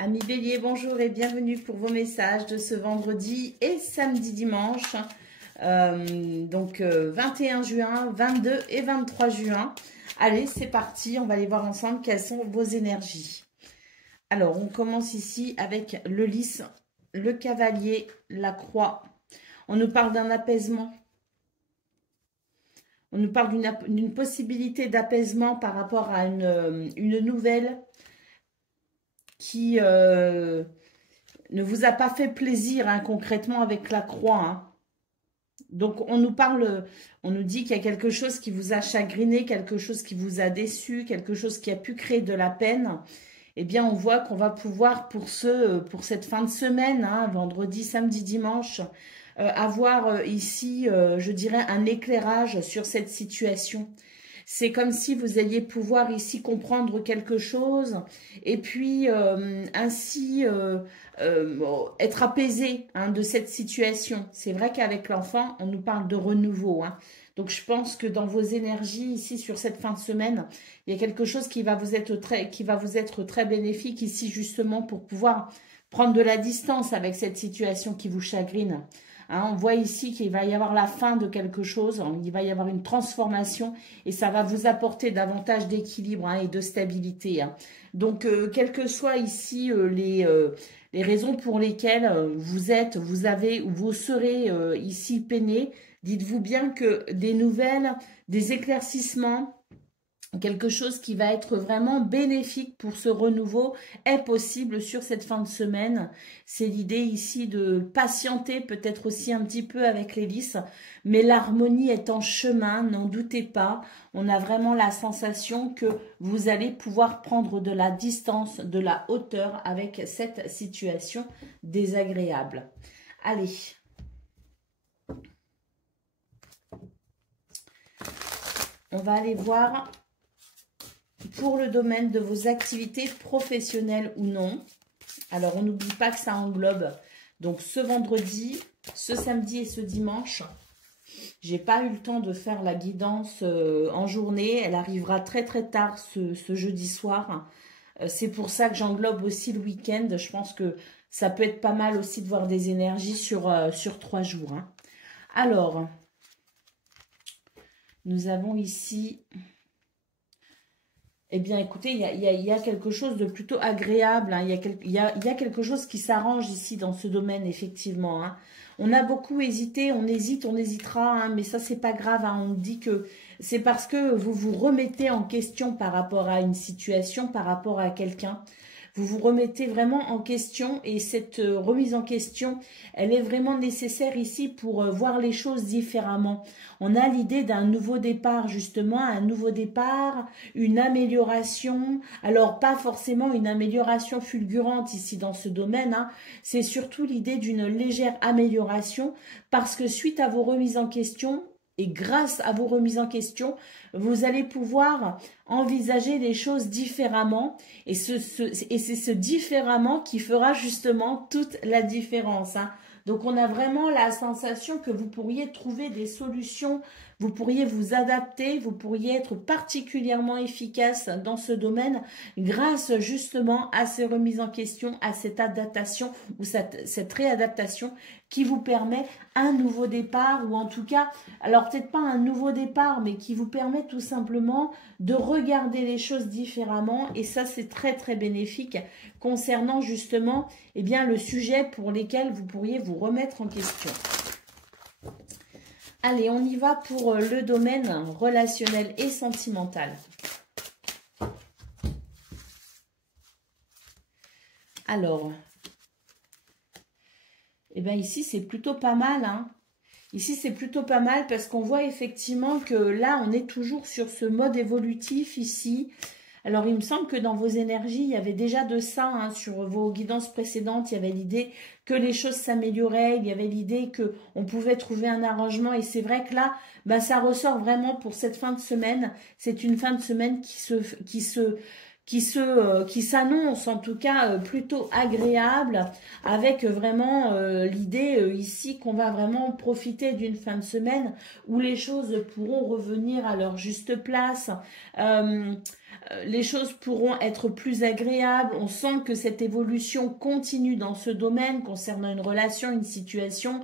Amis Bélier, bonjour et bienvenue pour vos messages de ce vendredi et samedi dimanche. 21 juin, 22 et 23 juin. Allez, c'est parti, on va aller voir ensemble quelles sont vos énergies. Alors, on commence ici avec le lys, le cavalier, la croix. On nous parle d'un apaisement. On nous parle d'une possibilité d'apaisement par rapport à une nouvelle qui ne vous a pas fait plaisir concrètement avec la croix. Donc, on nous dit qu'il y a quelque chose qui vous a chagriné, quelque chose qui vous a déçu, quelque chose qui a pu créer de la peine. Eh bien, on voit qu'on va pouvoir, pour cette fin de semaine, vendredi, samedi, dimanche, avoir ici, je dirais, un éclairage sur cette situation. C'est comme si vous alliez pouvoir ici comprendre quelque chose et puis ainsi être apaisé de cette situation. C'est vrai qu'avec l'enfant, on nous parle de renouveau. Donc, je pense que dans vos énergies ici sur cette fin de semaine, il y a quelque chose qui va vous être très bénéfique ici justement pour pouvoir prendre de la distance avec cette situation qui vous chagrine. On voit ici qu'il va y avoir la fin de quelque chose, il va y avoir une transformation et ça va vous apporter davantage d'équilibre et de stabilité. Donc, quelles que soient ici les raisons pour lesquelles vous avez ou vous serez ici peiné, dites-vous bien que des nouvelles, des éclaircissements, quelque chose qui va être vraiment bénéfique pour ce renouveau est possible sur cette fin de semaine. C'est l'idée ici de patienter peut-être aussi un petit peu avec les lys, mais l'harmonie est en chemin, n'en doutez pas. On a vraiment la sensation que vous allez pouvoir prendre de la distance, de la hauteur avec cette situation désagréable. Allez. On va aller voir pour le domaine de vos activités professionnelles ou non. Alors, on n'oublie pas que ça englobe donc ce vendredi, ce samedi et ce dimanche. J'ai pas eu le temps de faire la guidance en journée. Elle arrivera très très tard ce jeudi soir. C'est pour ça que j'englobe aussi le week-end. Je pense que ça peut être pas mal aussi de voir des énergies sur 3 jours. Alors, nous avons ici... Eh bien, écoutez, il y a quelque chose de plutôt agréable. Il y a quelque chose qui s'arrange ici dans ce domaine, effectivement. On a beaucoup hésité, on hésite, on hésitera, mais ça, c'est pas grave. On dit que c'est parce que vous vous remettez en question par rapport à une situation, par rapport à quelqu'un. Vous vous remettez vraiment en question et cette remise en question, elle est vraiment nécessaire ici pour voir les choses différemment. On a l'idée d'un nouveau départ, justement, un nouveau départ, une amélioration. Alors, pas forcément une amélioration fulgurante ici dans ce domaine, c'est surtout l'idée d'une légère amélioration parce que suite à vos remises en question, et grâce à vos remises en question, vous allez pouvoir envisager les choses différemment. Et c'est ce différemment qui fera justement toute la différence. Donc, on a vraiment la sensation que vous pourriez trouver des solutions, vous pourriez vous adapter, vous pourriez être particulièrement efficace dans ce domaine grâce justement à ces remises en question, à cette adaptation ou cette réadaptation qui vous permet un nouveau départ ou en tout cas, alors peut-être pas un nouveau départ, mais qui vous permet tout simplement de regarder les choses différemment et ça c'est très très bénéfique concernant justement le sujet pour lesquels vous pourriez vous remettre en question. Allez, on y va pour le domaine relationnel et sentimental. Alors, ici c'est plutôt pas mal, Ici, c'est plutôt pas mal parce qu'on voit effectivement que là, on est toujours sur ce mode évolutif ici. Alors, il me semble que dans vos énergies, il y avait déjà de ça, sur vos guidances précédentes, il y avait l'idée que les choses s'amélioraient, il y avait l'idée qu'on pouvait trouver un arrangement. Et c'est vrai que là, ça ressort vraiment pour cette fin de semaine. C'est une fin de semaine qui s'annonce en tout cas plutôt agréable avec vraiment l'idée ici qu'on va vraiment profiter d'une fin de semaine où les choses pourront revenir à leur juste place. les choses pourront être plus agréables. On sent que cette évolution continue dans ce domaine concernant une relation, une situation,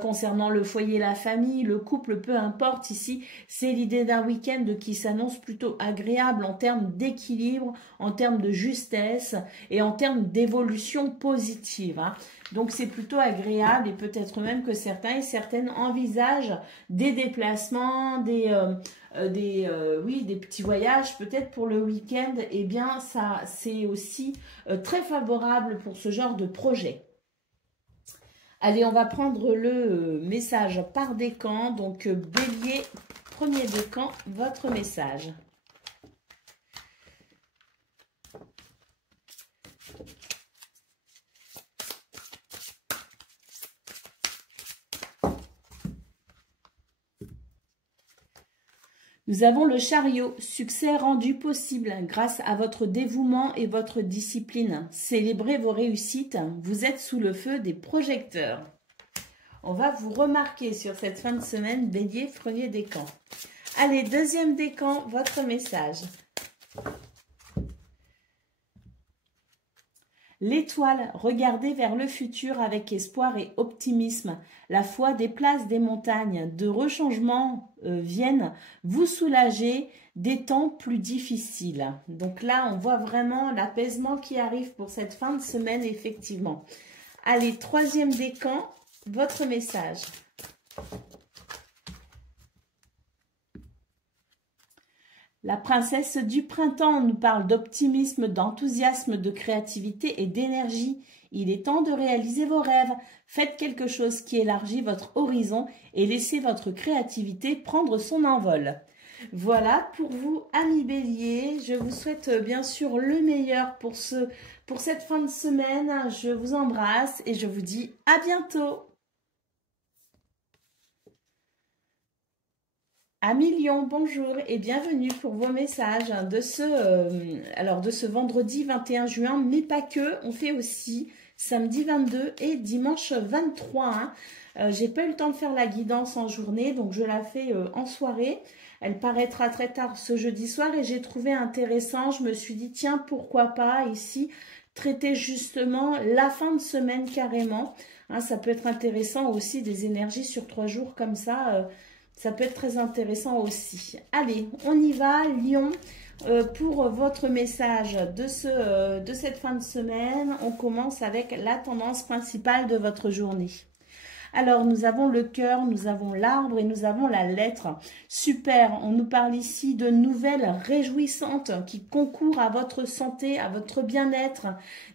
concernant le foyer, la famille, le couple, peu importe. Ici, c'est l'idée d'un week-end qui s'annonce plutôt agréable en termes d'équilibre, en termes de justesse et en termes d'évolution positive, hein. Donc, c'est plutôt agréable et peut-être même que certains et certaines envisagent des déplacements, oui, des petits voyages peut-être pour le week-end. Eh bien, ça, c'est aussi très favorable pour ce genre de projet. Allez, on va prendre le message par décan. Donc, Bélier, premier décan, votre message. Nous avons le chariot, succès rendu possible grâce à votre dévouement et votre discipline. Célébrez vos réussites, vous êtes sous le feu des projecteurs. On va vous remarquer sur cette fin de semaine, Bélier, premier décan. Allez, deuxième décan, votre message. L'étoile, regardez vers le futur avec espoir et optimisme. La foi déplace des montagnes. De rechangements viennent vous soulager des temps plus difficiles. Donc là, on voit vraiment l'apaisement qui arrive pour cette fin de semaine, effectivement. Allez, troisième décan, votre message. La princesse du printemps nous parle d'optimisme, d'enthousiasme, de créativité et d'énergie. Il est temps de réaliser vos rêves. Faites quelque chose qui élargit votre horizon et laissez votre créativité prendre son envol. Voilà pour vous, amis Bélier. Je vous souhaite bien sûr le meilleur pour cette fin de semaine. Je vous embrasse et je vous dis à bientôt. Amis Lion, bonjour et bienvenue pour vos messages de ce vendredi 21 juin, mais pas que, on fait aussi samedi 22 et dimanche 23. J'ai pas eu le temps de faire la guidance en journée, donc je la fais en soirée. Elle paraîtra très tard ce jeudi soir et j'ai trouvé intéressant, je me suis dit tiens, pourquoi pas ici traiter justement la fin de semaine carrément. Hein, ça peut être intéressant aussi, des énergies sur 3 jours comme ça. Ça peut être très intéressant aussi. Allez, on y va, Lion. Pour votre message de cette fin de semaine, on commence avec la tendance principale de votre journée. Alors, nous avons le cœur, nous avons l'arbre et nous avons la lettre. Super, on nous parle ici de nouvelles réjouissantes qui concourent à votre santé, à votre bien-être.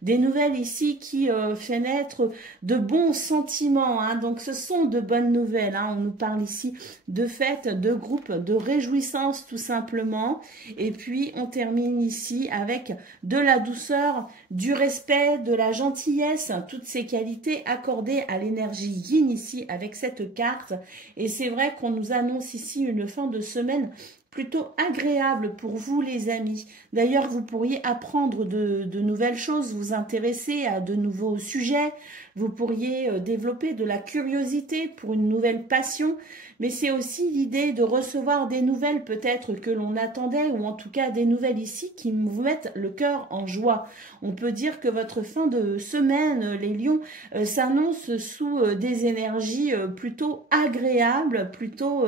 Des nouvelles ici qui font naître de bons sentiments. Hein. Donc, ce sont de bonnes nouvelles. Hein. On nous parle ici de fêtes, de groupes, de réjouissances tout simplement. Et puis, on termine ici avec de la douceur, du respect, de la gentillesse, toutes ces qualités accordées à l'énergie yin ici avec cette carte. Et c'est vrai qu'on nous annonce ici une fin de semaine plutôt agréable pour vous les amis. D'ailleurs, vous pourriez apprendre de nouvelles choses, vous intéresser à de nouveaux sujets. Vous pourriez développer de la curiosité pour une nouvelle passion. Mais c'est aussi l'idée de recevoir des nouvelles peut-être que l'on attendait, ou en tout cas des nouvelles ici qui vous mettent le cœur en joie. On peut dire que votre fin de semaine, les lions, s'annonce sous des énergies plutôt agréables, plutôt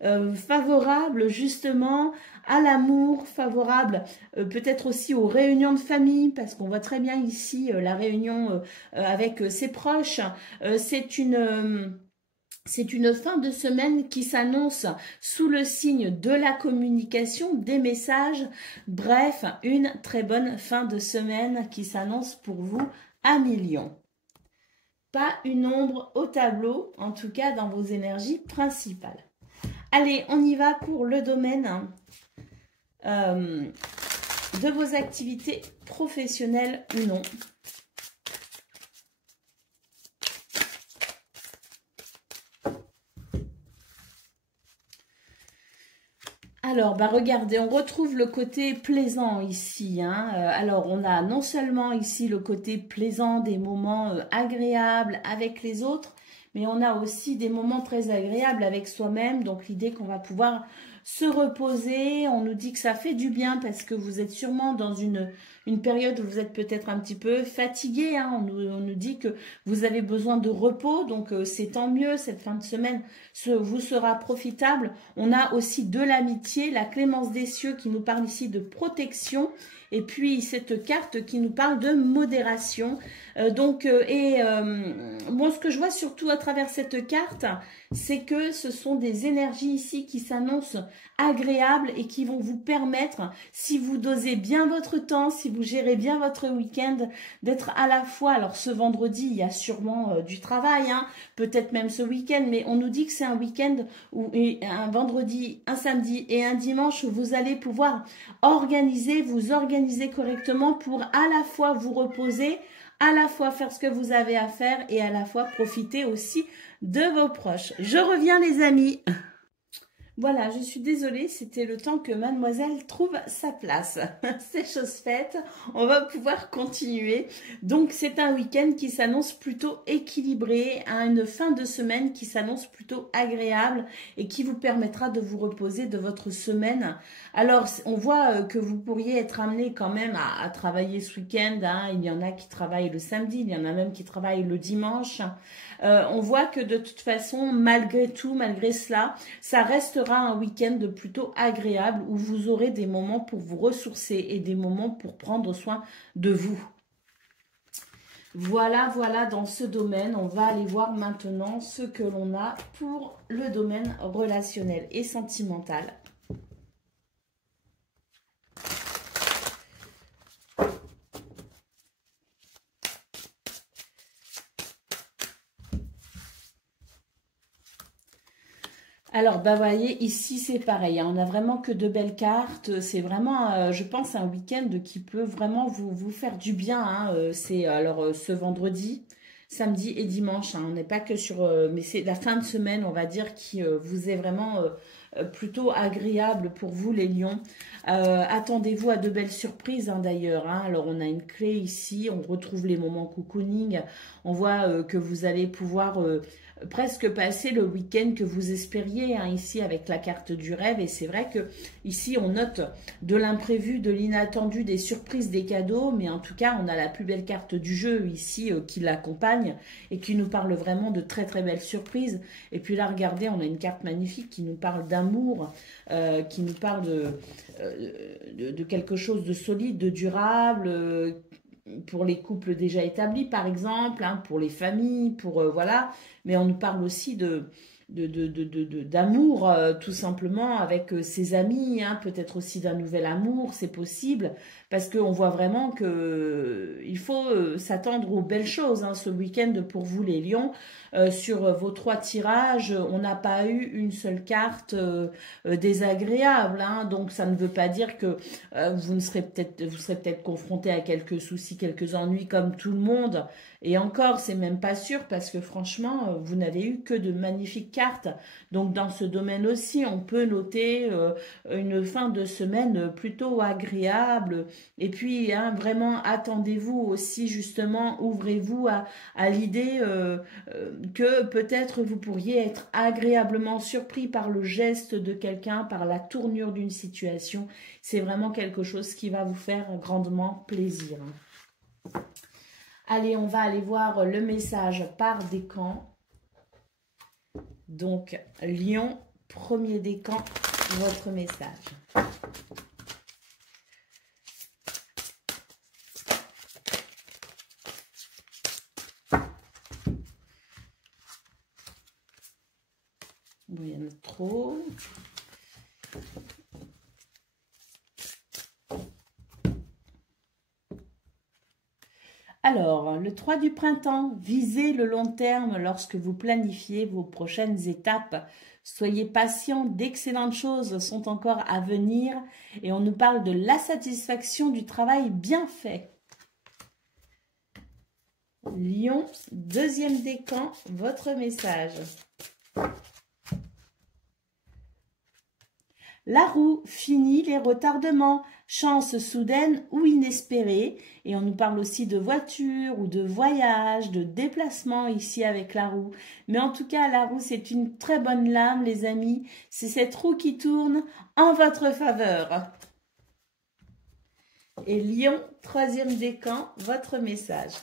favorables justement à l'amour, favorables peut-être aussi aux réunions de famille, parce qu'on voit très bien ici la réunion avec ses proches. C'est une fin de semaine qui s'annonce sous le signe de la communication, des messages. Bref, une très bonne fin de semaine qui s'annonce pour vous, amis Lions. Pas une ombre au tableau, en tout cas dans vos énergies principales. Allez, on y va pour le domaine de vos activités professionnelles ou non. Alors, regardez, on retrouve le côté plaisant ici. Hein. Alors, on a non seulement ici le côté plaisant, des moments agréables avec les autres, mais on a aussi des moments très agréables avec soi-même. Donc, l'idée qu'on va pouvoir se reposer. On nous dit que ça fait du bien parce que vous êtes sûrement dans une période où vous êtes peut-être un petit peu fatigué. Hein. On nous dit que vous avez besoin de repos, donc c'est tant mieux. Cette fin de semaine vous sera profitable. On a aussi de l'amitié, la clémence des cieux qui nous parle ici de protection. Et puis cette carte qui nous parle de modération. Moi, ce que je vois surtout à travers cette carte, c'est que ce sont des énergies ici qui s'annoncent agréables et qui vont vous permettre, si vous dosez bien votre temps, si vous gérez bien votre week-end, d'être à la fois, alors ce vendredi, il y a sûrement du travail, hein, peut-être même ce week-end, mais on nous dit que c'est un week-end où un vendredi, un samedi et un dimanche où vous allez pouvoir vous organiser correctement pour à la fois vous reposer, à la fois faire ce que vous avez à faire et à la fois profiter aussi de vos proches. Je reviens les amis. Voilà, je suis désolée, c'était le temps que mademoiselle trouve sa place. C'est chose faite, on va pouvoir continuer. Donc, c'est un week-end qui s'annonce plutôt équilibré, une fin de semaine qui s'annonce plutôt agréable et qui vous permettra de vous reposer de votre semaine. Alors, on voit que vous pourriez être amené quand même à travailler ce week-end. Hein. Il y en a qui travaillent le samedi, il y en a même qui travaillent le dimanche. On voit que de toute façon, malgré tout, malgré cela, ça restera un week-end plutôt agréable où vous aurez des moments pour vous ressourcer et des moments pour prendre soin de vous. Voilà, dans ce domaine, on va aller voir maintenant ce que l'on a pour le domaine relationnel et sentimental. Alors, bah, voyez, ici, c'est pareil. Hein, on n'a vraiment que de belles cartes. C'est vraiment, je pense, un week-end qui peut vraiment vous faire du bien. Hein. C'est alors ce vendredi, samedi et dimanche. Hein, on n'est pas que sur... mais c'est la fin de semaine, on va dire, qui vous est vraiment plutôt agréable pour vous, les lions. Attendez-vous à de belles surprises, hein, d'ailleurs. Hein. Alors, on a une clé ici. On retrouve les moments cocooning. On voit que vous allez pouvoir... presque passer le week-end que vous espériez, hein, ici avec la carte du rêve. Et c'est vrai que ici on note de l'imprévu, de l'inattendu, des surprises, des cadeaux, mais en tout cas on a la plus belle carte du jeu ici qui l'accompagne et qui nous parle vraiment de très très belles surprises. Et puis là, regardez, on a une carte magnifique qui nous parle d'amour, qui nous parle de quelque chose de solide, de durable, pour les couples déjà établis, par exemple, hein, pour les familles, pour voilà. Mais on nous parle aussi d'amour, tout simplement, avec ses amis, hein, peut-être aussi d'un nouvel amour, c'est possible, parce qu'on voit vraiment que il faut s'attendre aux belles choses, hein, ce week-end pour vous, les lions. Sur vos 3 tirages, on n'a pas eu une seule carte désagréable, hein, donc ça ne veut pas dire que vous serez peut-être confronté à quelques soucis, quelques ennuis comme tout le monde. Et encore, c'est même pas sûr parce que franchement, vous n'avez eu que de magnifiques cartes. Donc dans ce domaine aussi, on peut noter une fin de semaine plutôt agréable. Et puis, hein, vraiment, attendez-vous aussi justement, ouvrez-vous à l'idée que peut-être vous pourriez être agréablement surpris par le geste de quelqu'un, par la tournure d'une situation. C'est vraiment quelque chose qui va vous faire grandement plaisir. Allez, on va aller voir le message par décan. Donc, Lion, premier décan, votre message. Bon, il y en a trop. Alors, le 3 du printemps, visez le long terme lorsque vous planifiez vos prochaines étapes. Soyez patient, d'excellentes choses sont encore à venir et on nous parle de la satisfaction du travail bien fait. Lion, deuxième décan, votre message. La roue, fini les retardements, chance soudaine ou inespérée. Et on nous parle aussi de voiture ou de voyage, de déplacement ici avec la roue. Mais en tout cas, la roue, c'est une très bonne lame, les amis. C'est cette roue qui tourne en votre faveur. Et Lion, troisième décan, votre message.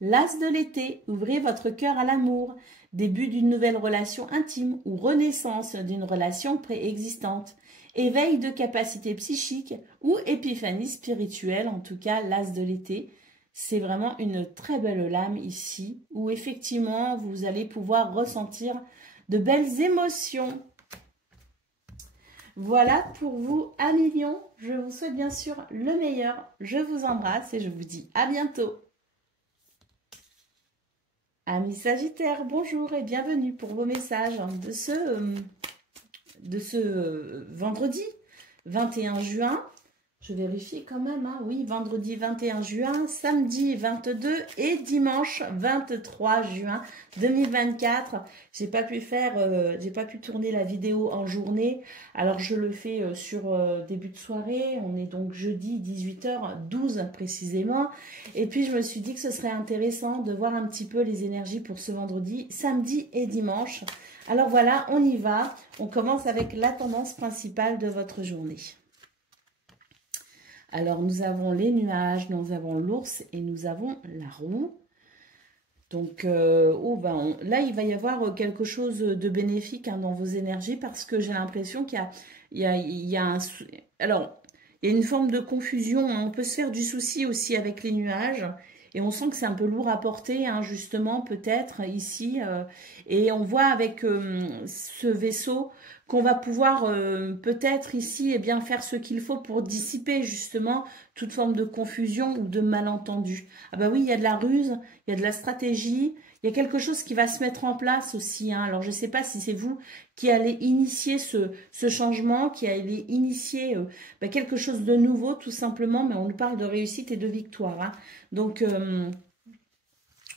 L'as de l'été, ouvrez votre cœur à l'amour, début d'une nouvelle relation intime ou renaissance d'une relation préexistante, éveil de capacités psychiques ou épiphanie spirituelle, en tout cas l'as de l'été. C'est vraiment une très belle lame ici, où effectivement vous allez pouvoir ressentir de belles émotions. Voilà pour vous, amis Lions. Je vous souhaite bien sûr le meilleur. Je vous embrasse et je vous dis à bientôt. Amis Sagittaires, bonjour et bienvenue pour vos messages de ce vendredi 21 juin. Je vérifie quand même, hein. Oui, vendredi 21 juin, samedi 22 et dimanche 23 juin 2024. J'ai pas pu tourner la vidéo en journée. Alors je le fais sur début de soirée. On est donc jeudi 18h12 précisément. Et puis je me suis dit que ce serait intéressant de voir un petit peu les énergies pour ce vendredi, samedi et dimanche. Alors voilà, on y va. On commence avec la tendance principale de votre journée. Alors, nous avons les nuages, nous avons l'ours et nous avons la roue. Donc, là, il va y avoir quelque chose de bénéfique dans vos énergies parce que j'ai l'impression qu'il y a une forme de confusion. On peut se faire du souci aussi avec les nuages. Et on sent que c'est un peu lourd à porter, hein, justement, peut-être, ici. Et on voit avec ce vaisseau qu'on va pouvoir peut-être ici eh bien, faire ce qu'il faut pour dissiper, justement, toute forme de confusion ou de malentendu. Ah bah oui, il y a de la ruse, il y a de la stratégie, il y a quelque chose qui va se mettre en place aussi. Hein. Alors, je ne sais pas si c'est vous qui allez initier ce changement, qui allez initier quelque chose de nouveau, tout simplement, mais on nous parle de réussite et de victoire. Hein. Donc,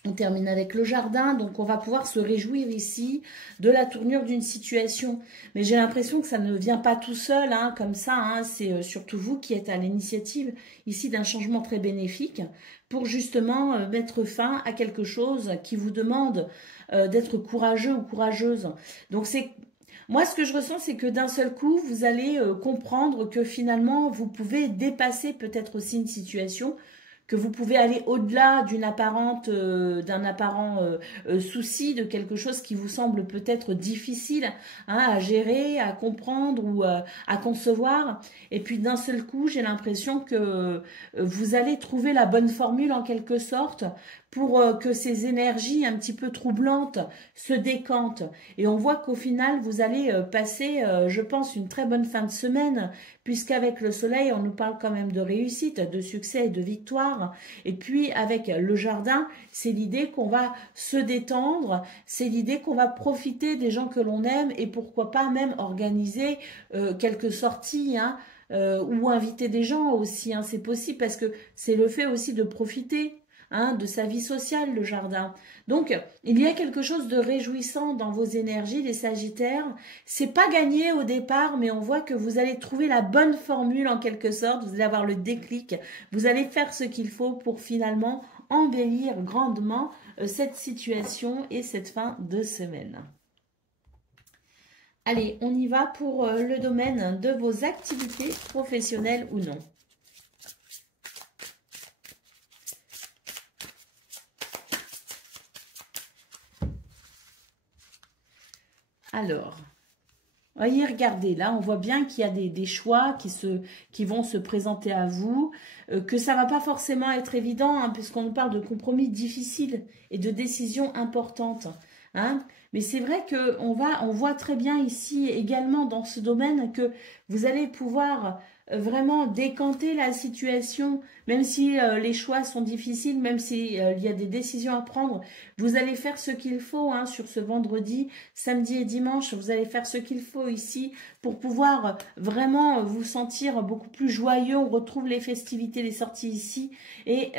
on termine avec le jardin, donc on va pouvoir se réjouir ici de la tournure d'une situation. Mais j'ai l'impression que ça ne vient pas tout seul, hein, comme ça. Hein, c'est surtout vous qui êtes à l'initiative ici d'un changement très bénéfique pour justement mettre fin à quelque chose qui vous demande d'être courageux ou courageuse. Donc moi, ce que je ressens, c'est que d'un seul coup, vous allez comprendre que finalement, vous pouvez dépasser peut-être aussi une situation, que vous pouvez aller au-delà d'un apparent souci, de quelque chose qui vous semble peut-être difficile hein, à gérer, à comprendre ou à concevoir. Et puis d'un seul coup, j'ai l'impression que vous allez trouver la bonne formule en quelque sorte pour que ces énergies un petit peu troublantes se décantent. Et on voit qu'au final, vous allez passer, je pense, une très bonne fin de semaine, puisqu'avec le soleil, on nous parle quand même de réussite, de succès et de victoire. Et puis, avec le jardin, c'est l'idée qu'on va se détendre, c'est l'idée qu'on va profiter des gens que l'on aime et pourquoi pas même organiser quelques sorties, hein, ou inviter des gens aussi. Hein, c'est possible parce que c'est le fait aussi de profiter. Hein, de sa vie sociale, le jardin. Donc, il y a quelque chose de réjouissant dans vos énergies, les Sagittaires. C'est pas gagné au départ, mais on voit que vous allez trouver la bonne formule en quelque sorte. Vous allez avoir le déclic. Vous allez faire ce qu'il faut pour finalement embellir grandement cette situation et cette fin de semaine. Allez, on y va pour le domaine de vos activités professionnelles ou non. Alors, voyez, regardez, là, on voit bien qu'il y a des choix qui vont se présenter à vous, que ça ne va pas forcément être évident, hein, puisqu'on nous parle de compromis difficiles et de décisions importantes. Hein. Mais c'est vrai qu'on voit très bien ici également dans ce domaine que vous allez pouvoir vraiment décanter la situation, même si les choix sont difficiles, même si il y a des décisions à prendre. Vous allez faire ce qu'il faut hein, sur ce vendredi, samedi et dimanche. Vous allez faire ce qu'il faut ici pour pouvoir vraiment vous sentir beaucoup plus joyeux. On retrouve les festivités, les sorties ici et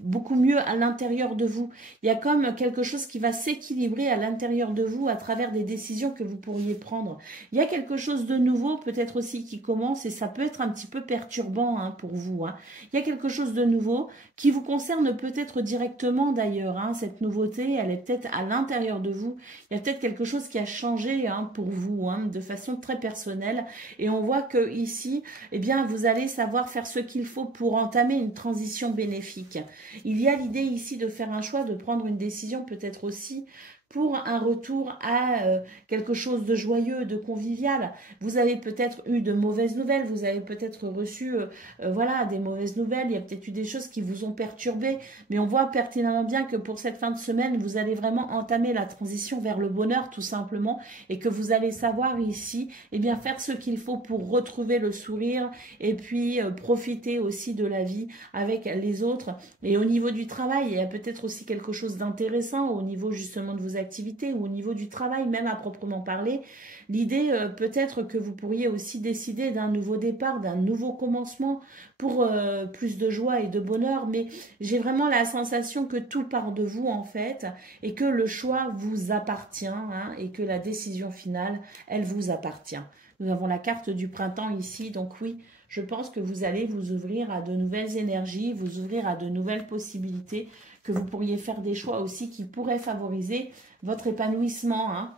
beaucoup mieux à l'intérieur de vous. Il y a comme quelque chose qui va s'équilibrer à l'intérieur de vous à travers des décisions que vous pourriez prendre. Il y a quelque chose de nouveau peut-être aussi qui commence et ça peut être un petit peu perturbant hein, pour vous. Hein. Il y a quelque chose de nouveau qui vous concerne peut-être directement d'ailleurs. Hein. Cette nouveauté, elle est peut-être à l'intérieur de vous. Il y a peut-être quelque chose qui a changé hein, pour vous hein, de façon très personnelle. Et on voit que ici, eh bien, vous allez savoir faire ce qu'il faut pour entamer une transition bénéfique. Il y a l'idée ici de faire un choix, de prendre une décision peut-être aussi pour un retour à quelque chose de joyeux, de convivial. Vous avez peut-être eu de mauvaises nouvelles, vous avez peut-être reçu voilà, des mauvaises nouvelles, il y a peut-être eu des choses qui vous ont perturbé, mais on voit pertinemment bien que pour cette fin de semaine, vous allez vraiment entamer la transition vers le bonheur tout simplement, et que vous allez savoir ici, eh bien, faire ce qu'il faut pour retrouver le sourire, et puis profiter aussi de la vie avec les autres. Et au niveau du travail, il y a peut-être aussi quelque chose d'intéressant au niveau justement de vos activités ou au niveau du travail même à proprement parler. L'idée peut-être que vous pourriez aussi décider d'un nouveau départ, d'un nouveau commencement pour plus de joie et de bonheur, mais j'ai vraiment la sensation que tout part de vous en fait et que le choix vous appartient hein, et que la décision finale, elle vous appartient. Nous avons la carte du printemps ici, donc oui, je pense que vous allez vous ouvrir à de nouvelles énergies, vous ouvrir à de nouvelles possibilités, que vous pourriez faire des choix aussi qui pourraient favoriser votre épanouissement. Hein.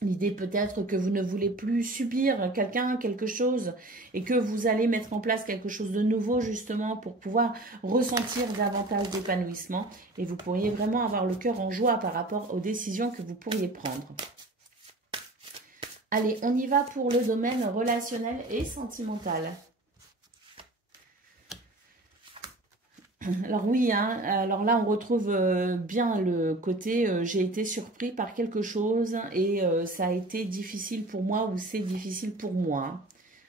L'idée peut-être que vous ne voulez plus subir quelqu'un, quelque chose, et que vous allez mettre en place quelque chose de nouveau justement pour pouvoir ressentir davantage d'épanouissement. Et vous pourriez vraiment avoir le cœur en joie par rapport aux décisions que vous pourriez prendre. Allez, on y va pour le domaine relationnel et sentimental. Alors oui, hein, alors là on retrouve bien le côté j'ai été surpris par quelque chose et ça a été difficile pour moi ou c'est difficile pour moi. Hein.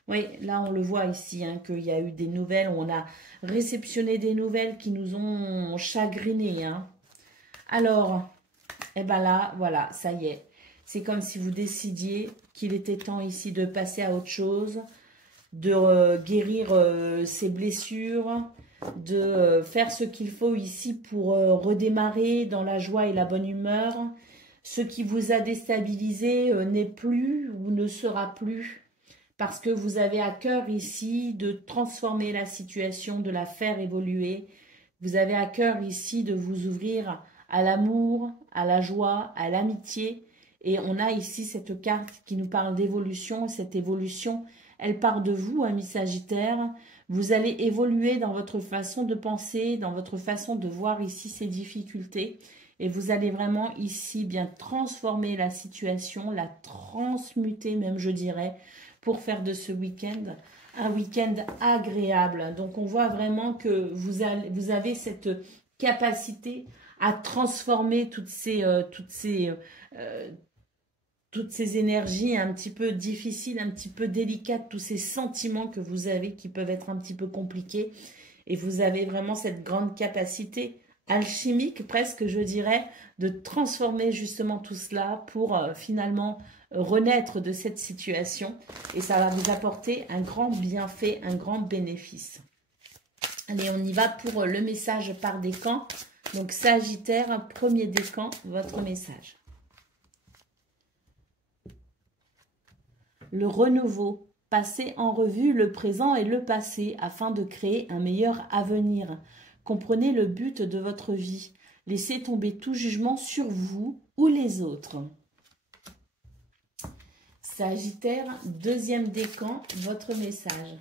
Oui, là on le voit ici, hein, qu'il y a eu des nouvelles, on a réceptionné des nouvelles qui nous ont chagrinés. Hein. Alors, eh ben là, voilà, ça y est. C'est comme si vous décidiez qu'il était temps ici de passer à autre chose, de guérir ses blessures, de faire ce qu'il faut ici pour redémarrer dans la joie et la bonne humeur. Ce qui vous a déstabilisé n'est plus ou ne sera plus parce que vous avez à cœur ici de transformer la situation, de la faire évoluer. Vous avez à cœur ici de vous ouvrir à l'amour, à la joie, à l'amitié. Et on a ici cette carte qui nous parle d'évolution. Cette évolution, elle part de vous, ami Sagittaire. Vous allez évoluer dans votre façon de penser, dans votre façon de voir ici ces difficultés. Et vous allez vraiment ici bien transformer la situation, la transmuter même je dirais, pour faire de ce week-end un week-end agréable. Donc on voit vraiment que vous avez cette capacité à transformer toutes ces énergies un petit peu difficiles, un petit peu délicates, tous ces sentiments que vous avez qui peuvent être un petit peu compliqués. Et vous avez vraiment cette grande capacité alchimique, presque je dirais, de transformer justement tout cela pour finalement renaître de cette situation. Et ça va vous apporter un grand bienfait, un grand bénéfice. Allez, on y va pour le message par décan. Donc Sagittaire, premier décan, votre message. Le renouveau. Passez en revue le présent et le passé afin de créer un meilleur avenir. Comprenez le but de votre vie. Laissez tomber tout jugement sur vous ou les autres. Sagittaire, deuxième décan, votre message.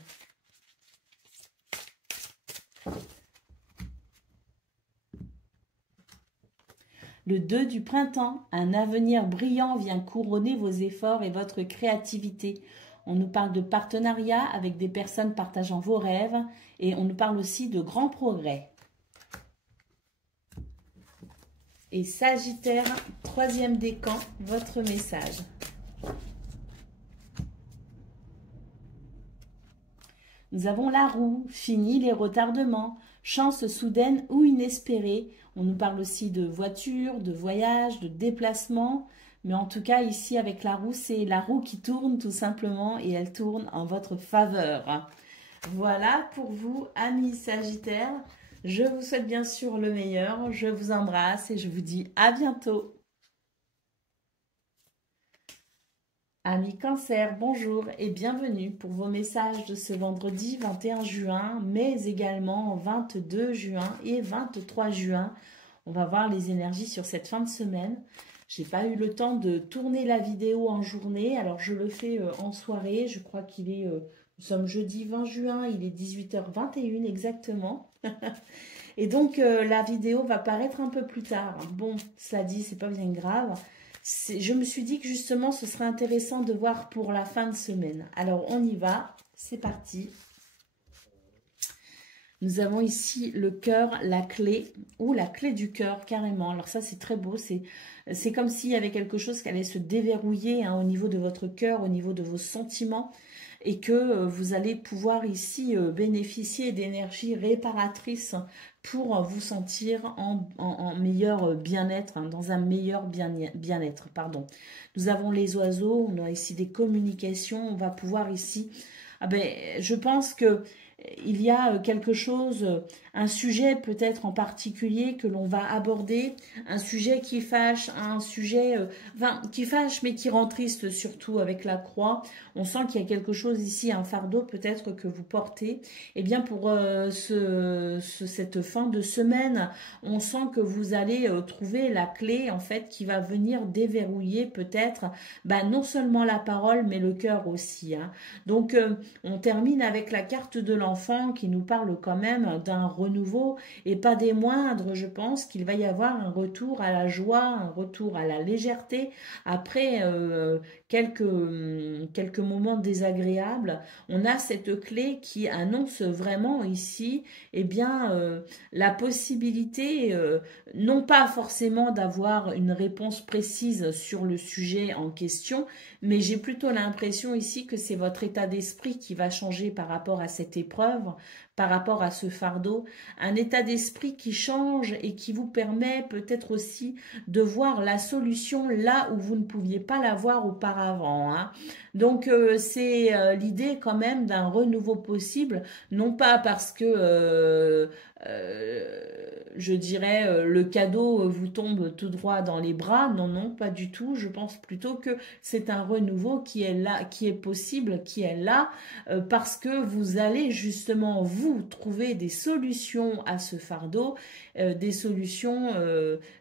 Le 2 du printemps, un avenir brillant vient couronner vos efforts et votre créativité. On nous parle de partenariat avec des personnes partageant vos rêves et on nous parle aussi de grands progrès. Et Sagittaire, troisième décan, votre message. Nous avons la roue, fini les retardements, chance soudaine ou inespérée. On nous parle aussi de voiture, de voyage, de déplacement. Mais en tout cas, ici, avec la roue, c'est la roue qui tourne tout simplement et elle tourne en votre faveur. Voilà pour vous, amis Sagittaires. Je vous souhaite bien sûr le meilleur. Je vous embrasse et je vous dis à bientôt. Amis Cancer, bonjour et bienvenue pour vos messages de ce vendredi 21 juin, mais également 22 juin et 23 juin. On va voir les énergies sur cette fin de semaine. J'ai pas eu le temps de tourner la vidéo en journée, alors je le fais en soirée. Je crois qu'il est, nous sommes jeudi 20 juin, il est 18h21 exactement. Et donc la vidéo va paraître un peu plus tard. Bon, cela dit, c'est pas bien grave. Je me suis dit que justement ce serait intéressant de voir pour la fin de semaine. Alors on y va, c'est parti. Nous avons ici le cœur, la clé, ou la clé du cœur carrément. Alors ça c'est très beau, c'est comme s'il y avait quelque chose qui allait se déverrouiller hein, au niveau de votre cœur, au niveau de vos sentiments. Et que vous allez pouvoir ici bénéficier d'énergie réparatrice pour vous sentir en meilleur bien-être, hein, dans un meilleur bien-être. Pardon. Nous avons les oiseaux, on a ici des communications, on va pouvoir ici... Ah ben, je pense que il y a quelque chose, un sujet peut-être en particulier que l'on va aborder, un sujet qui fâche, un sujet qui fâche mais qui rend triste surtout avec la croix. On sent qu'il y a quelque chose ici, un fardeau peut-être que vous portez. Et bien pour cette fin de semaine, on sent que vous allez trouver la clé en fait qui va venir déverrouiller peut-être non seulement la parole mais le cœur aussi. Hein. Donc on termine avec la carte de l'enfant qui nous parle quand même d'un renouveau et pas des moindres. Je pense qu'il va y avoir un retour à la joie, un retour à la légèreté après quelques moments désagréables. On a cette clé qui annonce vraiment ici la possibilité non pas forcément d'avoir une réponse précise sur le sujet en question, mais j'ai plutôt l'impression ici que c'est votre état d'esprit qui va changer par rapport à cette épreuve, par rapport à ce fardeau. Un état d'esprit qui change et qui vous permet peut-être aussi de voir la solution là où vous ne pouviez pas la voir auparavant. Hein. Donc c'est l'idée quand même d'un renouveau possible, non pas parce que... je dirais le cadeau vous tombe tout droit dans les bras, non, pas du tout. Je pense plutôt que c'est un renouveau qui est là, qui est possible, qui est là, parce que vous allez justement vous trouver des solutions à ce fardeau, des solutions,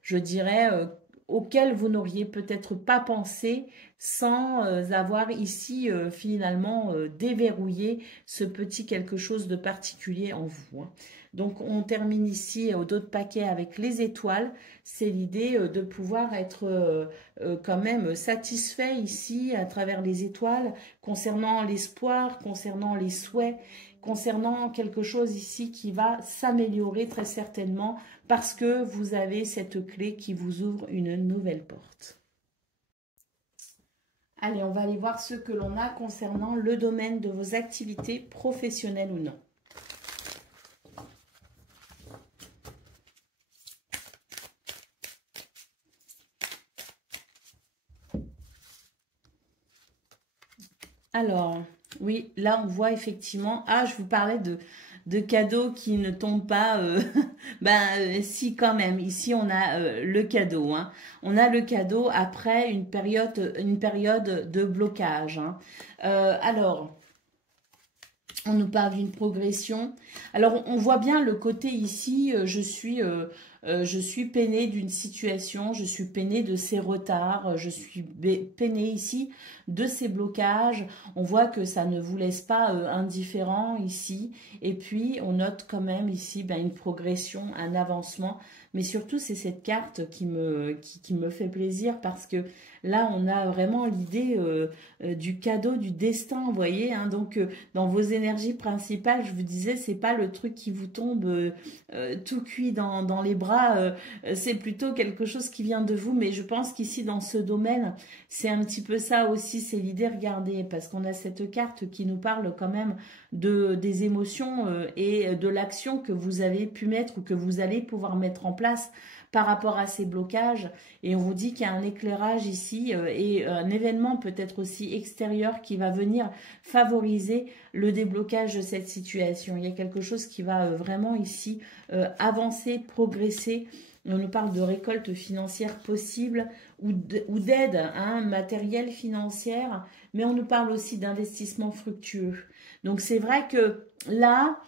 je dirais, auxquelles vous n'auriez peut-être pas pensé sans avoir ici finalement déverrouillé ce petit quelque chose de particulier en vous. Hein. Donc on termine ici au dos de paquet avec les étoiles. C'est l'idée de pouvoir être quand même satisfait ici à travers les étoiles concernant l'espoir, concernant les souhaits, concernant quelque chose ici qui va s'améliorer très certainement parce que vous avez cette clé qui vous ouvre une nouvelle porte. Allez, on va aller voir ce que l'on a concernant le domaine de vos activités professionnelles ou non. Alors, oui, là on voit effectivement, je vous parlais de cadeaux qui ne tombent pas, si quand même, ici on a le cadeau, hein. On a le cadeau après une période de blocage. Hein. Alors, on nous parle d'une progression. Alors, on voit bien le côté ici, je suis peinée d'une situation, je suis peinée de ces retards, je suis peinée ici de ces blocages. On voit que ça ne vous laisse pas indifférent ici. Et puis, on note quand même ici une progression, un avancement. Mais surtout, c'est cette carte qui me fait plaisir parce que là, on a vraiment l'idée du cadeau, du destin, vous voyez. Hein, donc, dans vos énergies principales, je vous disais, c'est pas le truc qui vous tombe tout cuit dans les bras. C'est plutôt quelque chose qui vient de vous. Mais je pense qu'ici, dans ce domaine, c'est un petit peu ça aussi. C'est l'idée, regardez, parce qu'on a cette carte qui nous parle quand même des émotions et de l'action que vous avez pu mettre ou que vous allez pouvoir mettre en place par rapport à ces blocages. Et on vous dit qu'il y a un éclairage ici et un événement peut-être aussi extérieur qui va venir favoriser le déblocage de cette situation. Il y a quelque chose qui va vraiment ici avancer, progresser. On nous parle de récolte financière possible ou d'aide matérielle, financière, mais on nous parle aussi d'investissement fructueux. Donc c'est vrai que là,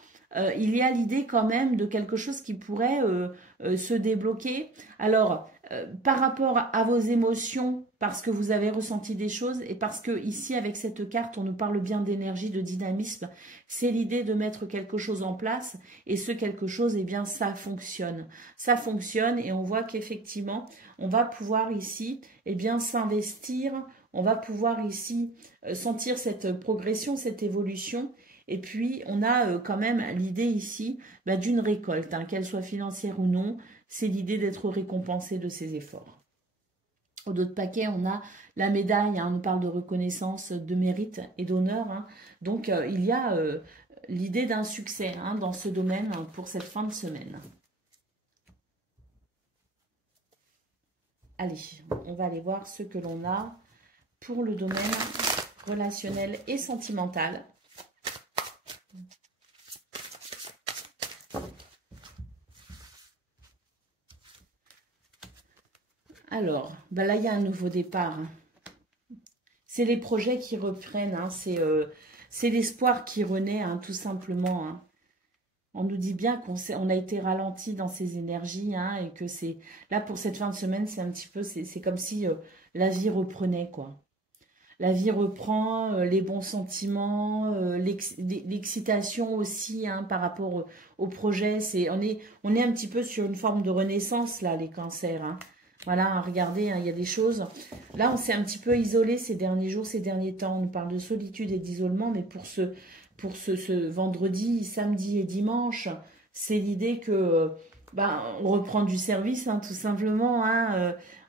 il y a l'idée quand même de quelque chose qui pourrait se débloquer. Alors, par rapport à vos émotions, parce que vous avez ressenti des choses et parce que ici, avec cette carte, on nous parle bien d'énergie, de dynamisme, c'est l'idée de mettre quelque chose en place et ce quelque chose, eh bien, ça fonctionne. Ça fonctionne et on voit qu'effectivement, on va pouvoir ici, eh bien, s'investir, on va pouvoir ici sentir cette progression, cette évolution. Et puis, on a quand même l'idée ici d'une récolte, qu'elle soit financière ou non. C'est l'idée d'être récompensé de ses efforts. Au dos de paquet, on a la médaille. On nous parle de reconnaissance, de mérite et d'honneur. Donc, il y a l'idée d'un succès dans ce domaine pour cette fin de semaine. Allez, on va aller voir ce que l'on a pour le domaine relationnel et sentimental. Alors, là, il y a un nouveau départ. C'est les projets qui reprennent. C'est l'espoir qui renaît, tout simplement. On nous dit bien qu'on a été ralenti dans ses énergies et que c'est... Là, pour cette fin de semaine, c'est un petit peu... C'est comme si la vie reprenait, quoi. La vie reprend, les bons sentiments, l'excitation aussi par rapport au projet. On est un petit peu sur une forme de renaissance, là, les cancers. Voilà, regardez, il y a des choses. Là, on s'est un petit peu isolé ces derniers jours, ces derniers temps. On nous parle de solitude et d'isolement, mais pour ce vendredi, samedi et dimanche, c'est l'idée que on reprend du service, tout simplement.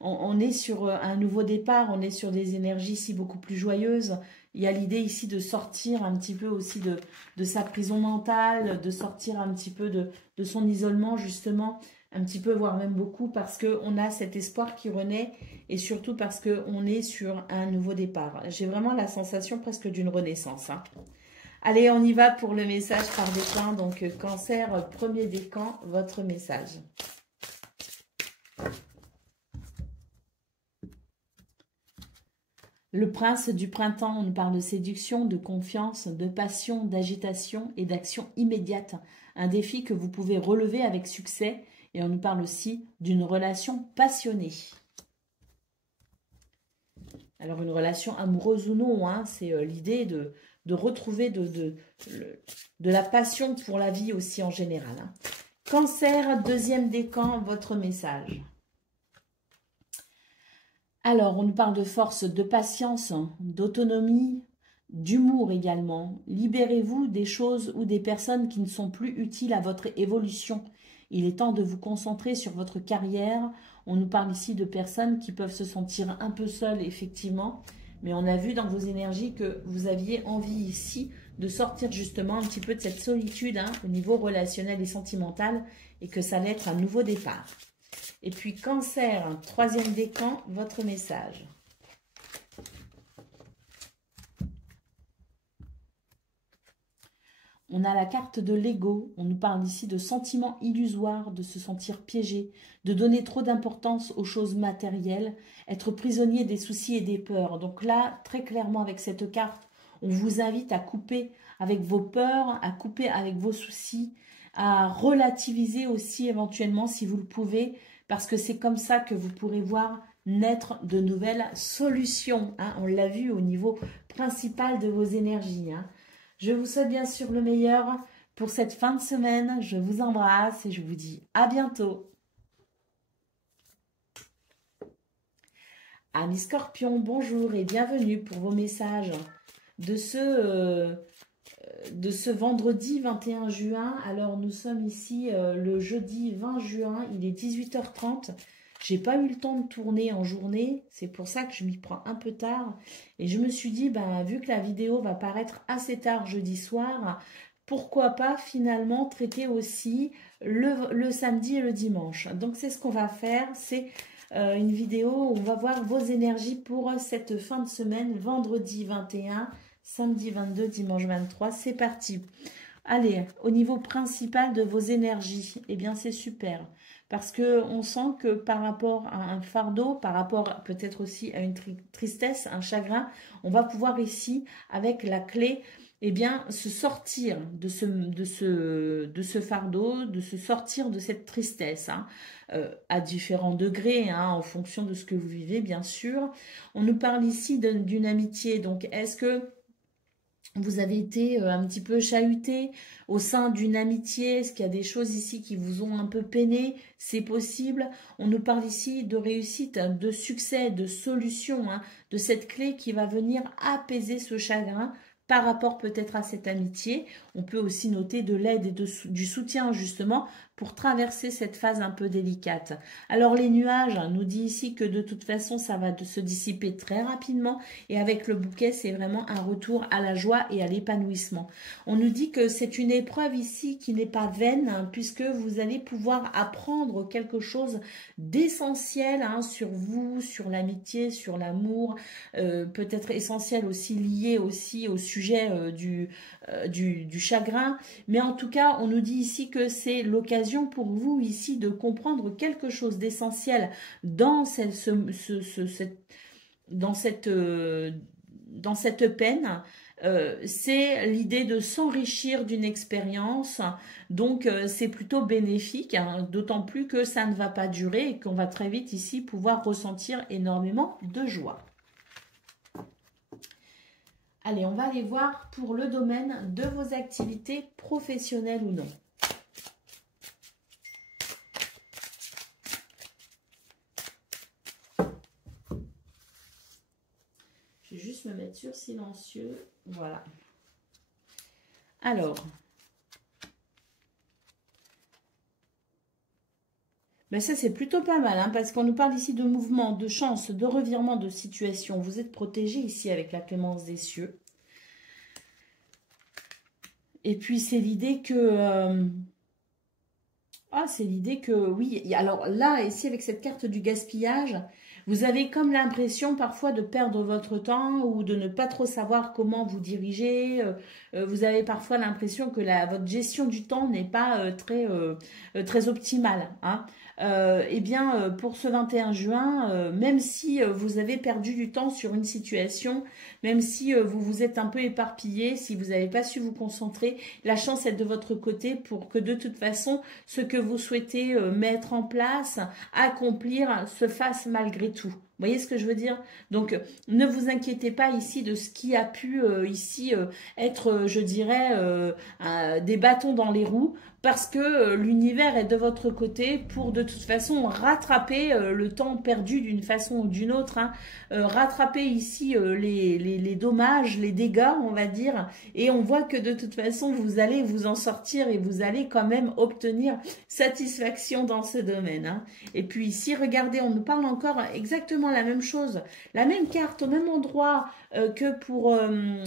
On est sur un nouveau départ, on est sur des énergies ici beaucoup plus joyeuses. Il y a l'idée ici de sortir un petit peu aussi de sa prison mentale, de sortir un petit peu de son isolement, justement, un petit peu, voire même beaucoup, parce qu'on a cet espoir qui renaît et surtout parce qu'on est sur un nouveau départ. J'ai vraiment la sensation presque d'une renaissance. Allez, on y va pour le message par décan. Donc, cancer, premier décan, votre message. Le prince du printemps, on nous parle de séduction, de confiance, de passion, d'agitation et d'action immédiate. Un défi que vous pouvez relever avec succès. Et on nous parle aussi d'une relation passionnée. Alors, une relation amoureuse ou non, c'est l'idée de retrouver de la passion pour la vie aussi en général. Cancer, deuxième décan, votre message. Alors, on nous parle de force, de patience, d'autonomie, d'humour également. Libérez-vous des choses ou des personnes qui ne sont plus utiles à votre évolution. Il est temps de vous concentrer sur votre carrière. On nous parle ici de personnes qui peuvent se sentir un peu seules, effectivement. Mais on a vu dans vos énergies que vous aviez envie ici de sortir justement un petit peu de cette solitude au niveau relationnel et sentimental et que ça allait être un nouveau départ. Et puis cancer, troisième décan, votre message. On a la carte de l'ego, on nous parle ici de sentiments illusoires, de se sentir piégé, de donner trop d'importance aux choses matérielles, être prisonnier des soucis et des peurs. Donc là, très clairement avec cette carte, on vous invite à couper avec vos peurs, à couper avec vos soucis, à relativiser aussi éventuellement si vous le pouvez, parce que c'est comme ça que vous pourrez voir naître de nouvelles solutions. On l'a vu au niveau principal de vos énergies. Je vous souhaite bien sûr le meilleur pour cette fin de semaine. Je vous embrasse et je vous dis à bientôt. Amis Scorpions, bonjour et bienvenue pour vos messages de ce vendredi 21 juin. Alors nous sommes ici le jeudi 20 juin, il est 18h30. J'ai pas eu le temps de tourner en journée. C'est pour ça que je m'y prends un peu tard. Et je me suis dit, ben, vu que la vidéo va paraître assez tard jeudi soir, pourquoi pas finalement traiter aussi le samedi et le dimanche. Donc c'est ce qu'on va faire. C'est une vidéo où on va voir vos énergies pour cette fin de semaine, vendredi 21, samedi 22, dimanche 23. C'est parti. Allez, au niveau principal de vos énergies, eh bien c'est super. Parce que on sent que par rapport à un fardeau, par rapport peut-être aussi à une tristesse, un chagrin, on va pouvoir ici, avec la clé, eh bien, se sortir de ce fardeau, de se sortir de cette tristesse, hein, à différents degrés, hein, en fonction de ce que vous vivez, bien sûr. On nous parle ici d'une amitié, donc est-ce que vous avez été un petit peu chahuté au sein d'une amitié? Est-ce qu'il y a des choses ici qui vous ont un peu peiné? C'est possible. On nous parle ici de réussite, de succès, de solution, hein, de cette clé qui va venir apaiser ce chagrin par rapport peut-être à cette amitié. On peut aussi noter de l'aide et du soutien justement pour traverser cette phase un peu délicate. Alors les nuages, nous dit ici que de toute façon ça va se dissiper très rapidement et avec le bouquet c'est vraiment un retour à la joie et à l'épanouissement. On nous dit que c'est une épreuve ici qui n'est pas vaine, hein, puisque vous allez pouvoir apprendre quelque chose d'essentiel, hein, sur vous, sur l'amitié, sur l'amour, peut-être essentiel aussi lié aussi au sujet du chagrin. Mais en tout cas, on nous dit ici que c'est l'occasion pour vous ici de comprendre quelque chose d'essentiel dans dans cette peine. C'est l'idée de s'enrichir d'une expérience, donc c'est plutôt bénéfique, hein, d'autant plus que ça ne va pas durer et qu'on va très vite ici pouvoir ressentir énormément de joie. Allez, on va aller voir pour le domaine de vos activités professionnelles ou non. Je vais juste me mettre sur silencieux. Voilà. Alors, ben ça c'est plutôt pas mal, hein, parce qu'on nous parle ici de mouvement, de chance, de revirement de situation. Vous êtes protégé ici avec la clémence des cieux. Et puis c'est l'idée que... c'est l'idée que, oui, alors là, ici avec cette carte du gaspillage, vous avez comme l'impression parfois de perdre votre temps ou de ne pas trop savoir comment vous diriger. Vous avez parfois l'impression que votre gestion du temps n'est pas très optimale, hein. Eh bien, pour ce 21 juin, même si vous avez perdu du temps sur une situation, même si vous vous êtes un peu éparpillé, si vous n'avez pas su vous concentrer, la chance est de votre côté pour que de toute façon, ce que vous souhaitez mettre en place, accomplir, se fasse malgré tout. Vous voyez ce que je veux dire? Donc, ne vous inquiétez pas ici de ce qui a pu ici être, je dirais, des bâtons dans les roues, parce que l'univers est de votre côté pour de toute façon rattraper le temps perdu d'une façon ou d'une autre, hein. Rattraper ici les dommages, les dégâts, on va dire, et on voit que de toute façon, vous allez vous en sortir et vous allez quand même obtenir satisfaction dans ce domaine, hein. Et puis ici, regardez, on nous parle encore exactement la même chose, la même carte au même endroit que pour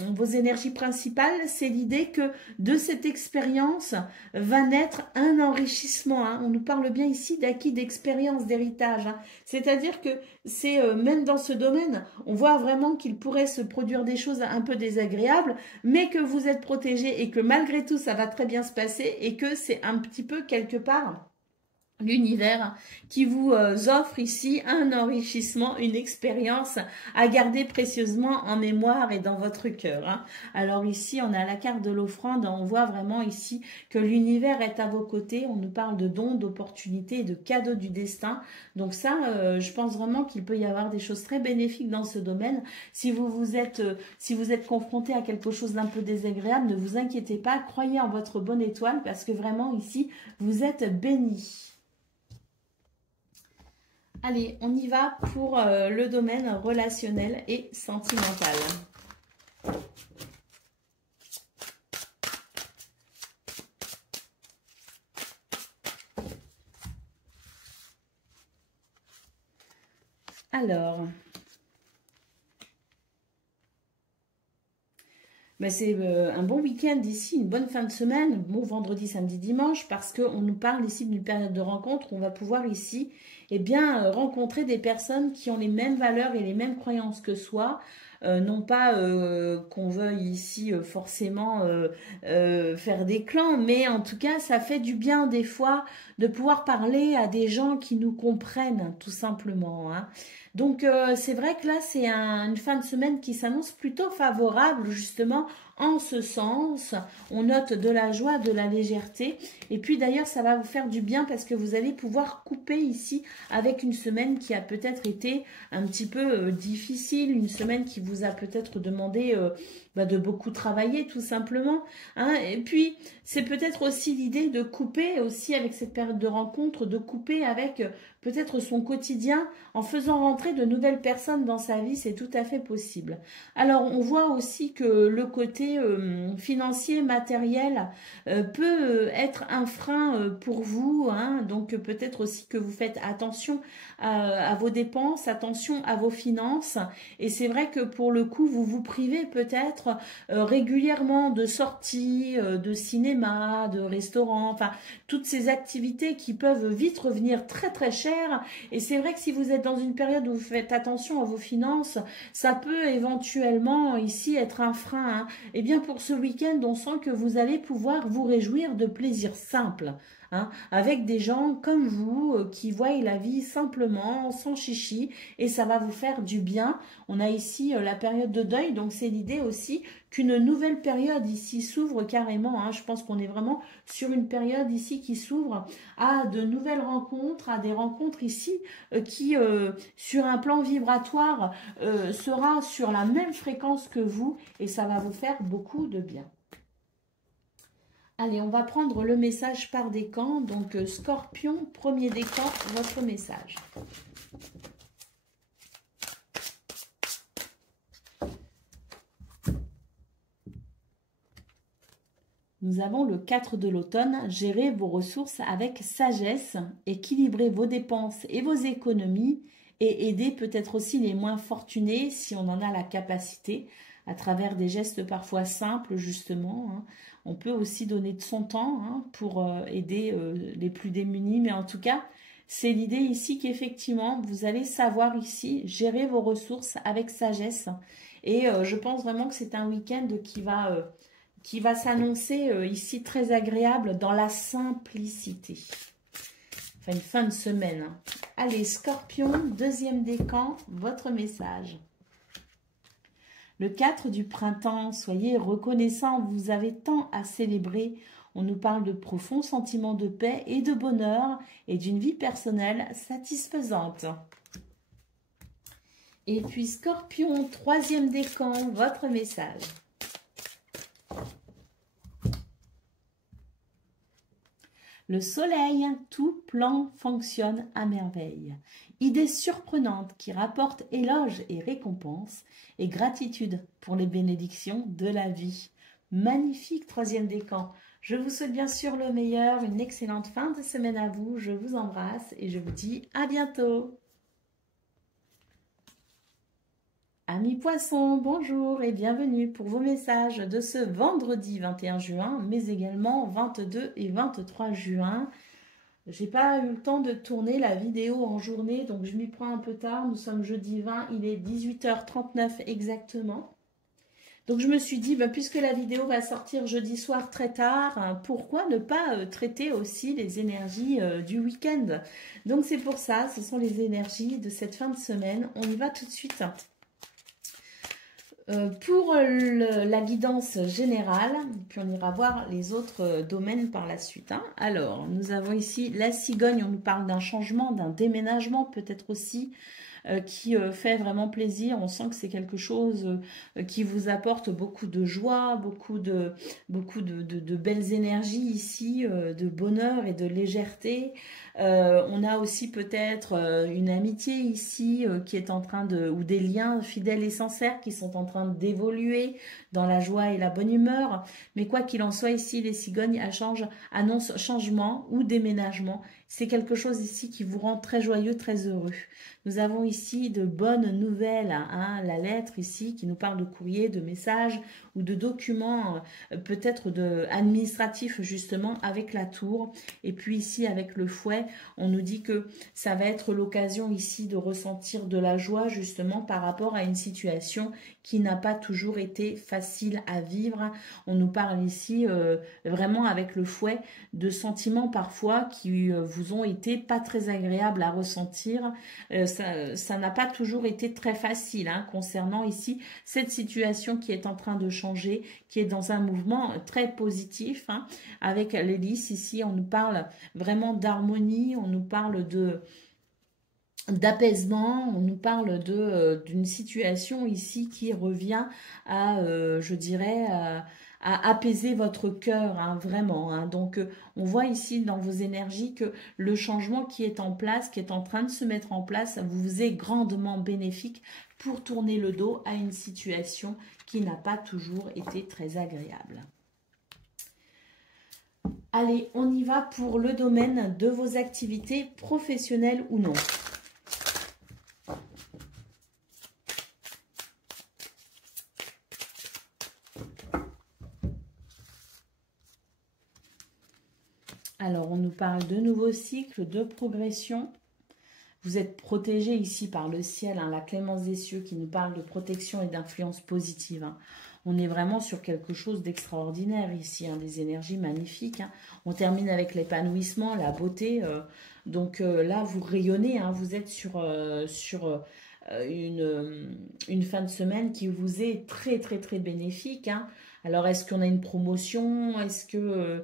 vos énergies principales. C'est l'idée que de cette expérience va naître un enrichissement, hein. On nous parle bien ici d'acquis d'expérience, d'héritage, hein. C'est-à-dire que c'est même dans ce domaine, on voit vraiment qu'il pourrait se produire des choses un peu désagréables, mais que vous êtes protégé et que malgré tout, ça va très bien se passer et que c'est un petit peu quelque part l'univers qui vous offre ici un enrichissement, une expérience à garder précieusement en mémoire et dans votre cœur, hein. Alors ici, on a la carte de l'offrande, on voit vraiment ici que l'univers est à vos côtés, on nous parle de dons, d'opportunités et de cadeaux du destin. Donc ça, je pense vraiment qu'il peut y avoir des choses très bénéfiques dans ce domaine. Si vous êtes confronté à quelque chose d'un peu désagréable, ne vous inquiétez pas, croyez en votre bonne étoile parce que vraiment ici, vous êtes bénis. Allez, on y va pour le domaine relationnel et sentimental. Alors, ben c'est un bon week-end ici, une bonne fin de semaine, bon vendredi, samedi, dimanche, parce qu'on nous parle ici d'une période de rencontre où on va pouvoir ici rencontrer des personnes qui ont les mêmes valeurs et les mêmes croyances que soi. Non pas qu'on veuille ici forcément faire des clans, mais en tout cas, ça fait du bien des fois de pouvoir parler à des gens qui nous comprennent, tout simplement, hein. Donc, c'est vrai que là, c'est une fin de semaine qui s'annonce plutôt favorable, justement, en ce sens. On note de la joie, de la légèreté. Et puis, d'ailleurs, ça va vous faire du bien parce que vous allez pouvoir couper ici avec une semaine qui a peut-être été un petit peu difficile, une semaine qui vous a peut-être demandé de beaucoup travailler, tout simplement, hein. Et puis, c'est peut-être aussi l'idée de couper aussi avec cette période de rencontre, de couper avec peut-être son quotidien en faisant rentrer de nouvelles personnes dans sa vie, c'est tout à fait possible. Alors, on voit aussi que le côté financier, matériel peut être un frein pour vous, hein. Donc, peut-être aussi que vous faites attention à vos dépenses, attention à vos finances. Et c'est vrai que pour le coup, vous vous privez peut-être régulièrement de sorties, de cinéma, de restaurants, enfin, toutes ces activités qui peuvent vite revenir très très cher. Et c'est vrai que si vous êtes dans une période où vous faites attention à vos finances, ça peut éventuellement ici être un frein, hein. Et bien pour ce week-end, on sent que vous allez pouvoir vous réjouir de plaisirs simples, hein, avec des gens comme vous qui voient la vie simplement, sans chichi, et ça va vous faire du bien. On a ici la période de deuil, donc c'est l'idée aussi qu'une nouvelle période ici s'ouvre carrément, hein. Je pense qu'on est vraiment sur une période ici qui s'ouvre à de nouvelles rencontres, à des rencontres ici qui, sur un plan vibratoire, sera sur la même fréquence que vous, et ça va vous faire beaucoup de bien. Allez, on va prendre le message par décan. Donc, Scorpion, premier décan, votre message. Nous avons le 4 de l'automne. Gérez vos ressources avec sagesse, équilibrez vos dépenses et vos économies et aidez peut-être aussi les moins fortunés si on en a la capacité à travers des gestes parfois simples justement, hein. On peut aussi donner de son temps, hein, pour aider les plus démunis, mais en tout cas, c'est l'idée ici qu'effectivement, vous allez savoir ici gérer vos ressources avec sagesse. Et je pense vraiment que c'est un week-end qui va s'annoncer ici très agréable dans la simplicité. Enfin, une fin de semaine, hein. Allez, Scorpion, deuxième décan, votre message. Le 4 du printemps, soyez reconnaissants, vous avez tant à célébrer. On nous parle de profonds sentiments de paix et de bonheur et d'une vie personnelle satisfaisante. Et puis Scorpion, troisième décan, votre message. Le soleil, tout plan fonctionne à merveille. Idées surprenantes qui rapportent éloges et récompenses et gratitude pour les bénédictions de la vie. Magnifique troisième décan. Je vous souhaite bien sûr le meilleur, une excellente fin de semaine à vous. Je vous embrasse et je vous dis à bientôt. Amis poissons, bonjour et bienvenue pour vos messages de ce vendredi 21 juin, mais également 22 et 23 juin. J'ai pas eu le temps de tourner la vidéo en journée, donc je m'y prends un peu tard. Nous sommes jeudi 20, il est 18h39 exactement. Donc je me suis dit, puisque la vidéo va sortir jeudi soir très tard, hein, pourquoi ne pas traiter aussi les énergies du week-end? Donc c'est pour ça, ce sont les énergies de cette fin de semaine. On y va tout de suite. Pour la guidance générale, puis on ira voir les autres domaines par la suite, hein. Alors, nous avons ici la cigogne, on nous parle d'un changement, d'un déménagement peut-être aussi, qui fait vraiment plaisir. On sent que c'est quelque chose qui vous apporte beaucoup de joie, beaucoup de belles énergies ici, de bonheur et de légèreté. On a aussi peut-être une amitié ici qui est en train ou des liens fidèles et sincères qui sont en train d'évoluer dans la joie et la bonne humeur. Mais quoi qu'il en soit, ici, les cigognes annoncent changement ou déménagement. C'est quelque chose ici qui vous rend très joyeux, très heureux. Nous avons ici ici de bonnes nouvelles, hein, la lettre ici qui nous parle de courrier, de messages ou de documents, peut-être administratifs justement avec la tour. Et puis ici avec le fouet, on nous dit que ça va être l'occasion ici de ressentir de la joie justement par rapport à une situation qui n'a pas toujours été facile à vivre. On nous parle ici vraiment avec le fouet de sentiments parfois qui vous ont été pas très agréables à ressentir. Ça n'a pas toujours été très facile hein, concernant ici cette situation qui est en train de changer, qui est dans un mouvement très positif. Hein. Avec l'hélice ici, on nous parle vraiment d'harmonie, on nous parle d'apaisement, on nous parle d'une situation ici qui revient à, je dirais, à apaiser votre cœur, hein, vraiment. Hein. Donc, on voit ici dans vos énergies que le changement qui est en place, qui est en train de se mettre en place, vous est grandement bénéfique pour tourner le dos à une situation qui n'a pas toujours été très agréable. Allez, on y va pour le domaine de vos activités professionnelles ou non. Alors, on nous parle de nouveaux cycles, de progression. Vous êtes protégé ici par le ciel, hein, la clémence des cieux qui nous parle de protection et d'influence positive. Hein. On est vraiment sur quelque chose d'extraordinaire ici, hein, des énergies magnifiques. Hein. On termine avec l'épanouissement, la beauté. Donc là, vous rayonnez, hein, vous êtes sur une fin de semaine qui vous est très, très, très bénéfique. Hein. Alors, est-ce qu'on a une promotion? Est-ce qu'il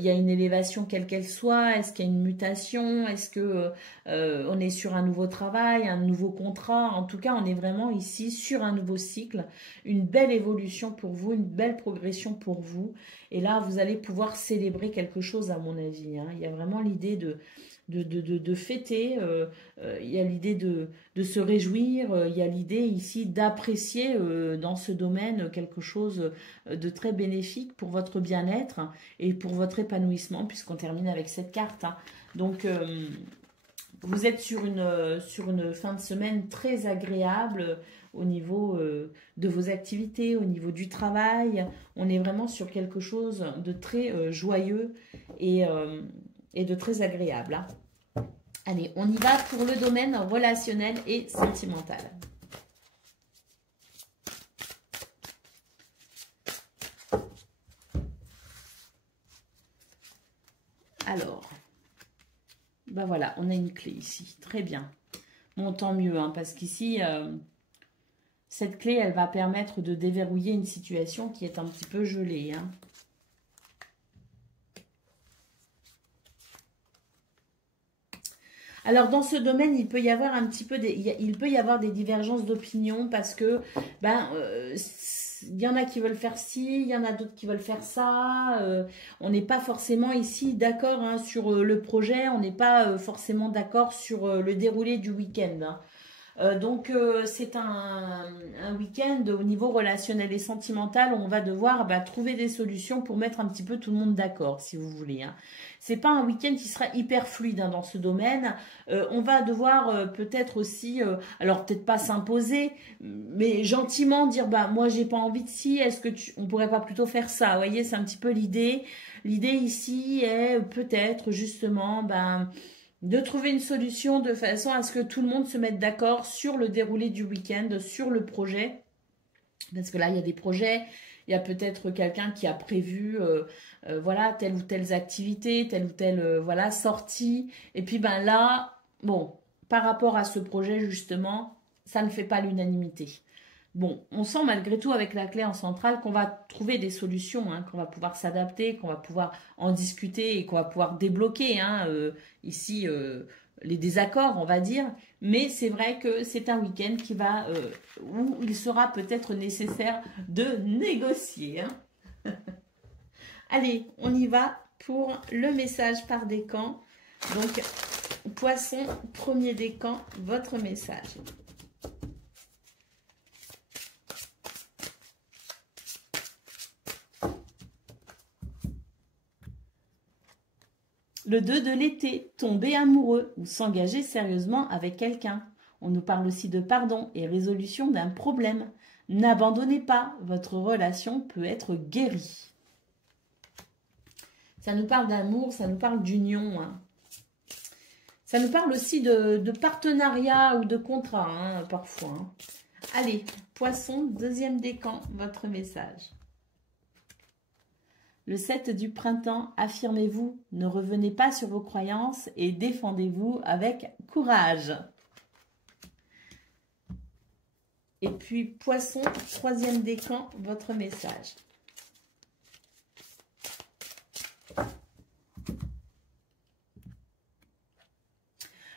y a une élévation quelle qu'elle soit? Est-ce qu'il y a une mutation? Est-ce que on est sur un nouveau travail, un nouveau contrat? En tout cas, on est vraiment ici sur un nouveau cycle, une belle évolution pour vous, une belle progression pour vous. Et là, vous allez pouvoir célébrer quelque chose, à mon avis. Hein. Il y a vraiment l'idée de fêter, il y a l'idée de se réjouir, il y a l'idée ici d'apprécier dans ce domaine quelque chose de très bénéfique pour votre bien-être et pour votre épanouissement, puisqu'on termine avec cette carte. Hein. Donc, vous êtes sur une fin de semaine très agréable au niveau de vos activités, au niveau du travail. On est vraiment sur quelque chose de très joyeux et de très agréable. Hein. Allez, on y va pour le domaine relationnel et sentimental. Alors, ben voilà, on a une clé ici. Très bien. Bon, tant mieux, hein, parce qu'ici, cette clé, elle va permettre de déverrouiller une situation qui est un petit peu gelée. Hein. Alors, dans ce domaine, il peut y avoir un petit peu il peut y avoir des divergences d'opinion parce que, il y en a qui veulent faire ci, il y en a d'autres qui veulent faire ça. On n'est pas forcément ici d'accord hein, sur le projet, on n'est pas forcément d'accord sur le déroulé du week-end. Hein. Donc, c'est un week-end au niveau relationnel et sentimental où on va devoir trouver des solutions pour mettre un petit peu tout le monde d'accord, si vous voulez. Hein. C'est pas un week-end qui sera hyper fluide hein, dans ce domaine. On va devoir peut-être aussi, alors peut-être pas s'imposer, mais gentiment dire, moi j'ai pas envie de ci, est-ce que on pourrait pas plutôt faire ça? Vous voyez, c'est un petit peu l'idée. L'idée ici est peut-être justement, de trouver une solution de façon à ce que tout le monde se mette d'accord sur le déroulé du week-end, sur le projet. Parce que là, il y a des projets, il y a peut-être quelqu'un qui a prévu voilà, telle ou telle activité, telle ou telle voilà, sortie. Et puis là, bon, par rapport à ce projet, justement, ça ne fait pas l'unanimité. Bon, on sent malgré tout avec la clé en centrale qu'on va trouver des solutions, hein, qu'on va pouvoir s'adapter, qu'on va pouvoir en discuter et qu'on va pouvoir débloquer hein, ici les désaccords, on va dire. Mais c'est vrai que c'est un week-end où il sera peut-être nécessaire de négocier. Hein. Allez, on y va pour le message par décan. Donc, Poisson, premier décan, votre message. Le 2 de l'été, tomber amoureux ou s'engager sérieusement avec quelqu'un. On nous parle aussi de pardon et résolution d'un problème. N'abandonnez pas, votre relation peut être guérie. Ça nous parle d'amour, ça nous parle d'union. Hein. Ça nous parle aussi de partenariat ou de contrat, hein, parfois. Hein. Allez, Poisson, deuxième décan, votre message. Le 7 du printemps, affirmez-vous, ne revenez pas sur vos croyances et défendez-vous avec courage. Et puis, Poisson, troisième décan, votre message.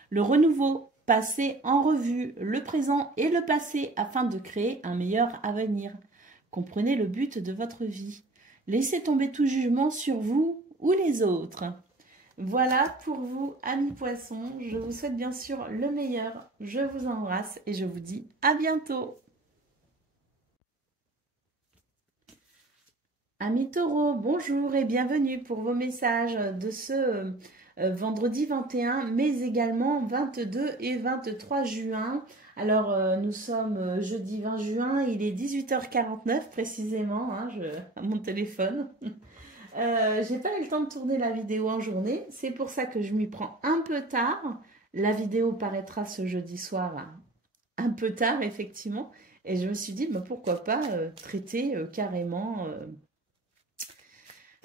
Le renouveau, passez en revue le présent et le passé afin de créer un meilleur avenir. Comprenez le but de votre vie. Laissez tomber tout jugement sur vous ou les autres. Voilà pour vous, amis poissons. Je vous souhaite bien sûr le meilleur. Je vous embrasse et je vous dis à bientôt. Amis taureaux, bonjour et bienvenue pour vos messages de ce vendredi 21, mais également 22 et 23 juin. Alors, nous sommes jeudi 20 juin, il est 18h49 précisément, hein, à mon téléphone. J'ai pas eu le temps de tourner la vidéo en journée, c'est pour ça que je m'y prends un peu tard. La vidéo paraîtra ce jeudi soir un peu tard, effectivement. Et je me suis dit, bah, pourquoi pas traiter carrément...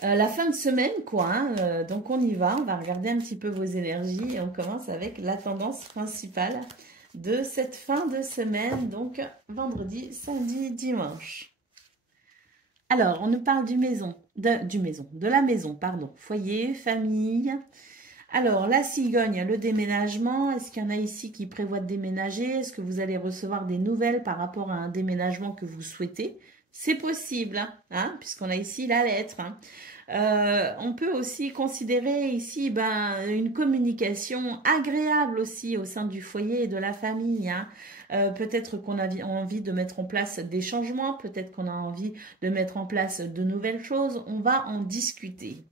la fin de semaine, quoi. Hein, donc, on y va. On va regarder un petit peu vos énergies. Et on commence avec la tendance principale de cette fin de semaine. Donc, vendredi, samedi, dimanche. Alors, on nous parle de la maison, pardon. Foyer, famille. Alors, la cigogne, le déménagement. Est-ce qu'il y en a ici qui prévoient de déménager? Est-ce que vous allez recevoir des nouvelles par rapport à un déménagement que vous souhaitez? C'est possible, hein, puisqu'on a ici la lettre. Hein. On peut aussi considérer ici une communication agréable aussi au sein du foyer et de la famille. Hein. Peut-être qu'on a envie de mettre en place des changements, peut-être qu'on a envie de mettre en place de nouvelles choses. On va en discuter.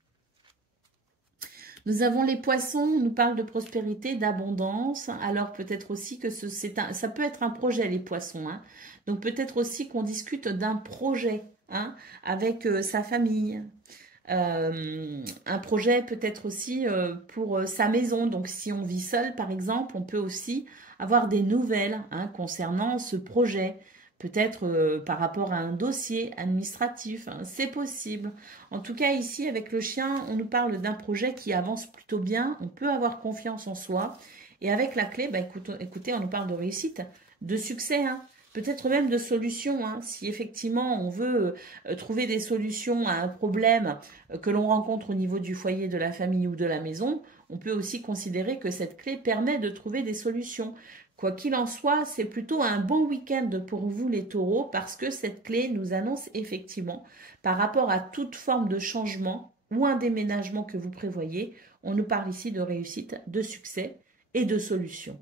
Nous avons les poissons, on nous parle de prospérité, d'abondance. Alors peut-être aussi que ça peut être un projet, les poissons. Hein. Donc peut-être aussi qu'on discute d'un projet hein, avec sa famille. Un projet peut-être aussi pour sa maison. Donc si on vit seul par exemple, on peut aussi avoir des nouvelles hein, concernant ce projet. Peut-être par rapport à un dossier administratif, hein, c'est possible. En tout cas, ici, avec le chien, on nous parle d'un projet qui avance plutôt bien. On peut avoir confiance en soi. Et avec la clé, écoutez, on nous parle de réussite, de succès, hein, peut-être même de solutions. Hein, si effectivement, on veut trouver des solutions à un problème que l'on rencontre au niveau du foyer, de la famille ou de la maison, on peut aussi considérer que cette clé permet de trouver des solutions. Quoi qu'il en soit, c'est plutôt un bon week-end pour vous les taureaux parce que cette clé nous annonce effectivement, par rapport à toute forme de changement ou un déménagement que vous prévoyez, on nous parle ici de réussite, de succès et de solution.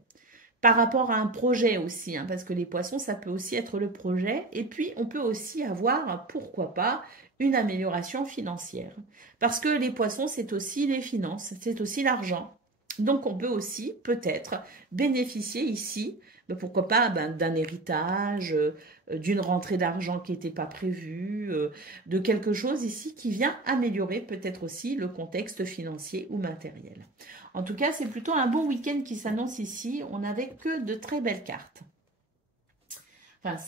Par rapport à un projet aussi, hein, parce que les poissons, ça peut aussi être le projet. Et puis, on peut aussi avoir, pourquoi pas, une amélioration financière. Parce que les poissons, c'est aussi les finances, c'est aussi l'argent. Donc, on peut aussi, peut-être, bénéficier ici, pourquoi pas, d'un héritage, d'une rentrée d'argent qui n'était pas prévue, de quelque chose ici qui vient améliorer peut-être aussi le contexte financier ou matériel. En tout cas, c'est plutôt un bon week-end qui s'annonce ici. On n'avait que de très belles cartes. Enfin,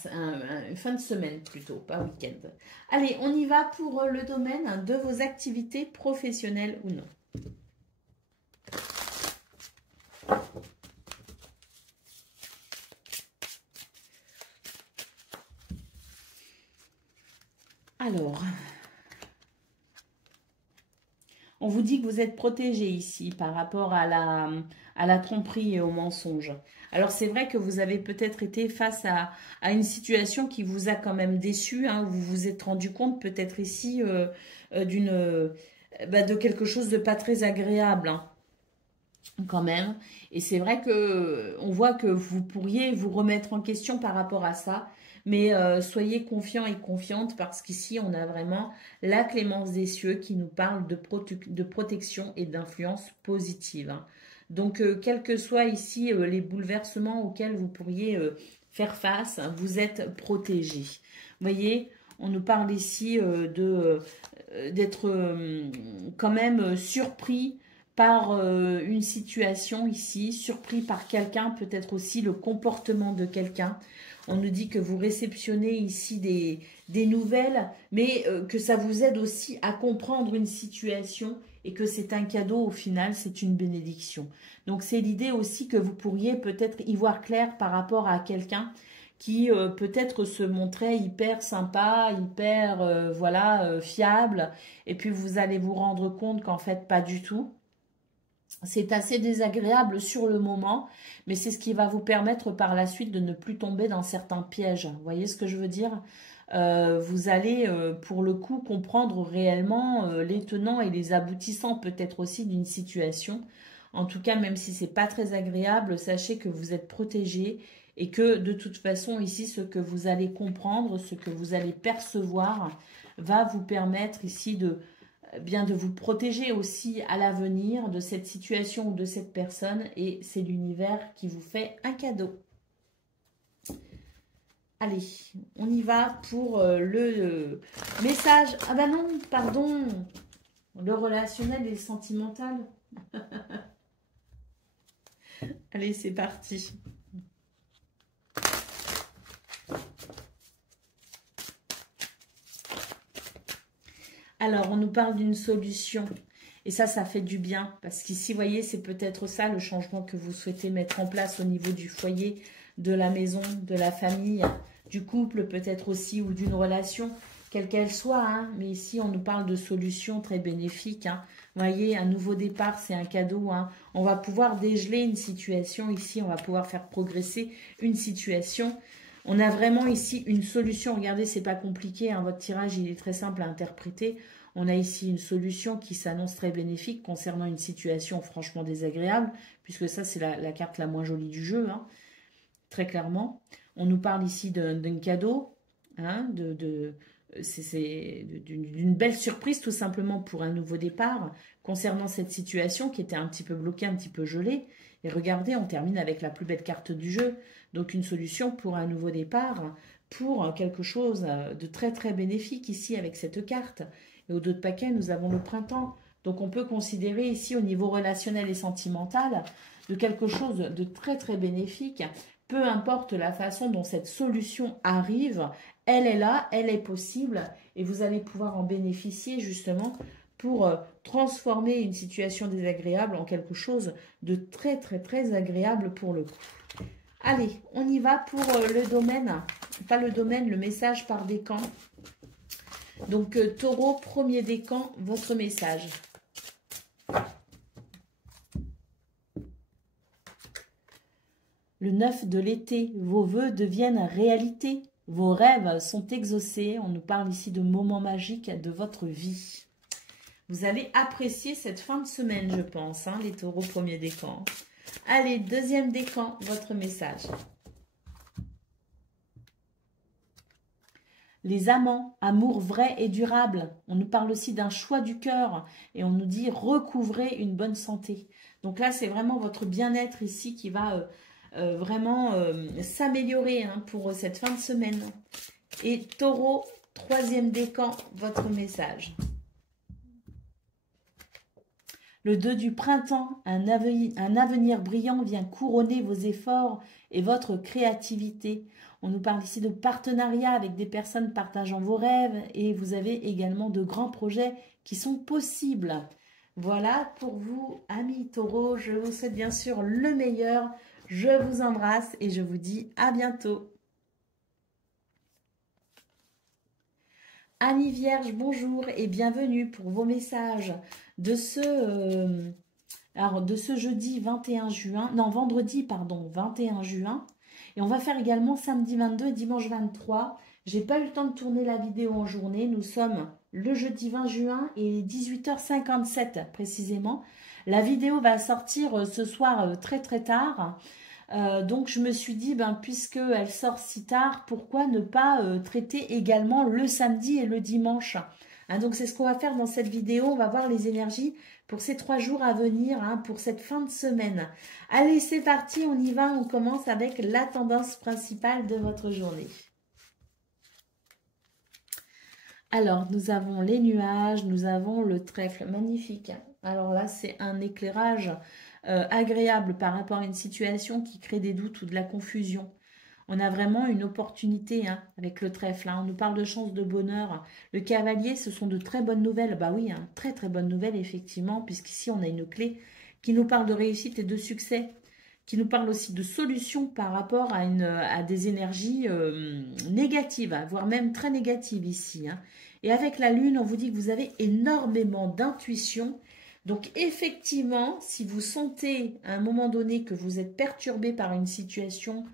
fin de semaine plutôt, pas week-end. Allez, on y va pour le domaine de vos activités professionnelles ou non. Alors, on vous dit que vous êtes protégé ici par rapport à la tromperie et au mensonge. Alors, c'est vrai que vous avez peut-être été face à une situation qui vous a quand même déçu. Hein, vous vous êtes rendu compte peut-être ici de quelque chose de pas très agréable. Hein, quand même. Et c'est vrai que on voit que vous pourriez vous remettre en question par rapport à ça. Mais soyez confiants et confiantes parce qu'ici, on a vraiment la clémence des cieux qui nous parle de protection et d'influence positive. Hein. Donc, quels que soient ici les bouleversements auxquels vous pourriez faire face, vous êtes protégé. Vous voyez, on nous parle ici d'être quand même surpris par une situation ici, surpris par quelqu'un, peut-être aussi le comportement de quelqu'un. On nous dit que vous réceptionnez ici des nouvelles, mais que ça vous aide aussi à comprendre une situation et que c'est un cadeau au final, c'est une bénédiction. Donc c'est l'idée aussi que vous pourriez peut-être y voir clair par rapport à quelqu'un qui peut-être se montrait hyper sympa, hyper voilà, fiable, et puis vous allez vous rendre compte qu'en fait pas du tout. C'est assez désagréable sur le moment, mais c'est ce qui va vous permettre par la suite de ne plus tomber dans certains pièges. Vous voyez ce que je veux dire? Vous allez pour le coup comprendre réellement les tenants et les aboutissants peut-être aussi d'une situation. En tout cas, même si c'est pas très agréable, sachez que vous êtes protégé et que de toute façon ici, ce que vous allez comprendre, ce que vous allez percevoir va vous permettre ici de vous protéger aussi à l'avenir de cette situation ou de cette personne, et c'est l'univers qui vous fait un cadeau. Allez, on y va pour le message. Ah bah non, pardon, le relationnel et le sentimental. Allez, c'est parti. Alors, on nous parle d'une solution. Et ça fait du bien. Parce qu'ici, vous voyez, c'est peut-être ça le changement que vous souhaitez mettre en place au niveau du foyer, de la maison, de la famille, du couple, peut-être aussi, ou d'une relation, quelle qu'elle soit. Hein. Mais ici, on nous parle de solutions très bénéfiques. Hein. Vous voyez, un nouveau départ, c'est un cadeau. Hein. On va pouvoir dégeler une situation ici. On va pouvoir faire progresser une situation. On a vraiment ici une solution. Regardez, c'est pas compliqué. Hein. Votre tirage, il est très simple à interpréter. On a ici une solution qui s'annonce très bénéfique concernant une situation franchement désagréable, puisque ça, c'est la carte la moins jolie du jeu, hein, très clairement. On nous parle ici d'un cadeau, hein, d'une belle surprise tout simplement pour un nouveau départ concernant cette situation qui était un petit peu bloquée, un petit peu gelée. Et regardez, on termine avec la plus belle carte du jeu. Donc une solution pour un nouveau départ, pour quelque chose de très très bénéfique ici avec cette carte. Et au dos de paquet, nous avons le printemps. Donc on peut considérer ici au niveau relationnel et sentimental de quelque chose de très très bénéfique. Peu importe la façon dont cette solution arrive, elle est là, elle est possible et vous allez pouvoir en bénéficier justement pour transformer une situation désagréable en quelque chose de très très très agréable pour le coup. Allez, on y va pour le domaine, pas le domaine, le message par décan. Donc, taureau, premier décan, votre message. Le 9 de l'été, vos vœux deviennent réalité. Vos rêves sont exaucés. On nous parle ici de moments magiques de votre vie. Vous allez apprécier cette fin de semaine, je pense, hein, les taureaux, premier décan. Allez, deuxième décan, votre message. Les amants, amour vrai et durable. On nous parle aussi d'un choix du cœur et on nous dit recouvrez une bonne santé. Donc là, c'est vraiment votre bien-être ici qui va vraiment s'améliorer hein, pour cette fin de semaine. Et taureau, troisième décan, votre message. Le 2 du printemps, un avenir brillant vient couronner vos efforts et votre créativité. On nous parle ici de partenariat avec des personnes partageant vos rêves et vous avez également de grands projets qui sont possibles. Voilà pour vous, amis taureaux. Je vous souhaite bien sûr le meilleur. Je vous embrasse et je vous dis à bientôt. Amis vierges, bonjour et bienvenue pour vos messages de ce jeudi 21 juin, non vendredi pardon, 21 juin. Et on va faire également samedi 22 et dimanche 23. J'ai pas eu le temps de tourner la vidéo en journée. Nous sommes le jeudi 20 juin et 18h57 précisément. La vidéo va sortir ce soir très très tard. Donc je me suis dit, puisqu'elle sort si tard, pourquoi ne pas traiter également le samedi et le dimanche, Hein, donc, c'est ce qu'on va faire dans cette vidéo. On va voir les énergies pour ces 3 jours à venir, hein, pour cette fin de semaine. Allez, c'est parti, on y va. On commence avec la tendance principale de votre journée. Alors, nous avons les nuages, nous avons le trèfle, magnifique. Alors là, c'est un éclairage agréable par rapport à une situation qui crée des doutes ou de la confusion. On a vraiment une opportunité hein, avec le trèfle. Hein. On nous parle de chance, de bonheur. Le cavalier, ce sont de très bonnes nouvelles. Bah oui, hein, très très bonnes nouvelles, effectivement, puisqu'ici, on a une clé qui nous parle de réussite et de succès, qui nous parle aussi de solutions par rapport à des énergies négatives, hein, voire même très négatives ici. Hein. Et avec la lune, on vous dit que vous avez énormément d'intuition. Donc effectivement, si vous sentez à un moment donné que vous êtes perturbé par une situation,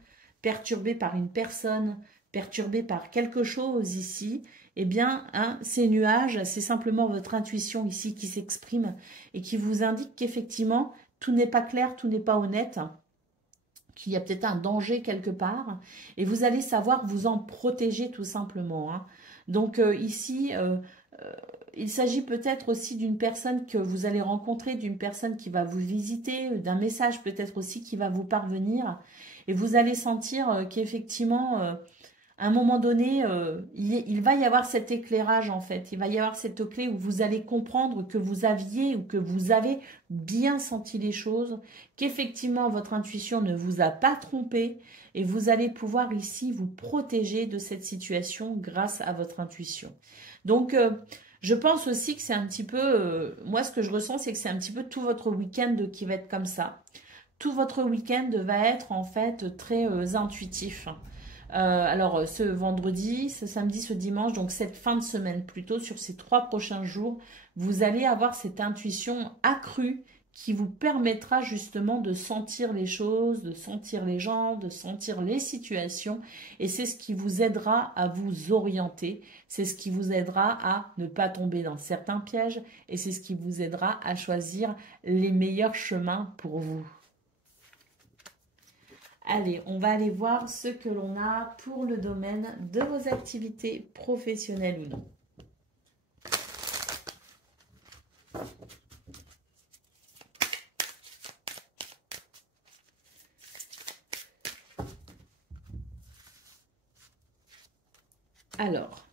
perturbé par une personne, perturbé par quelque chose ici, eh bien, hein, ces nuages, c'est simplement votre intuition ici qui s'exprime et qui vous indique qu'effectivement, tout n'est pas clair, tout n'est pas honnête, qu'il y a peut-être un danger quelque part, et vous allez savoir vous en protéger tout simplement. Hein. Donc ici, il s'agit peut-être aussi d'une personne que vous allez rencontrer, d'une personne qui va vous visiter, d'un message peut-être aussi qui va vous parvenir, et vous allez sentir qu'effectivement, à un moment donné, il va y avoir cet éclairage en fait, il va y avoir cette clé où vous allez comprendre que vous aviez ou que vous avez bien senti les choses, qu'effectivement votre intuition ne vous a pas trompé et vous allez pouvoir ici vous protéger de cette situation grâce à votre intuition. Donc, je pense aussi que c'est un petit peu, moi ce que je ressens c'est que c'est un petit peu tout votre week-end qui va être comme ça. Tout votre week-end va être en fait très intuitif. Alors, ce vendredi, ce samedi, ce dimanche, donc cette fin de semaine plutôt, sur ces 3 prochains jours, vous allez avoir cette intuition accrue qui vous permettra justement de sentir les choses, de sentir les gens, de sentir les situations. Et c'est ce qui vous aidera à vous orienter, c'est ce qui vous aidera à ne pas tomber dans certains pièges et c'est ce qui vous aidera à choisir les meilleurs chemins pour vous. Allez, on va aller voir ce que l'on a pour le domaine de vos activités professionnelles ou non. Alors,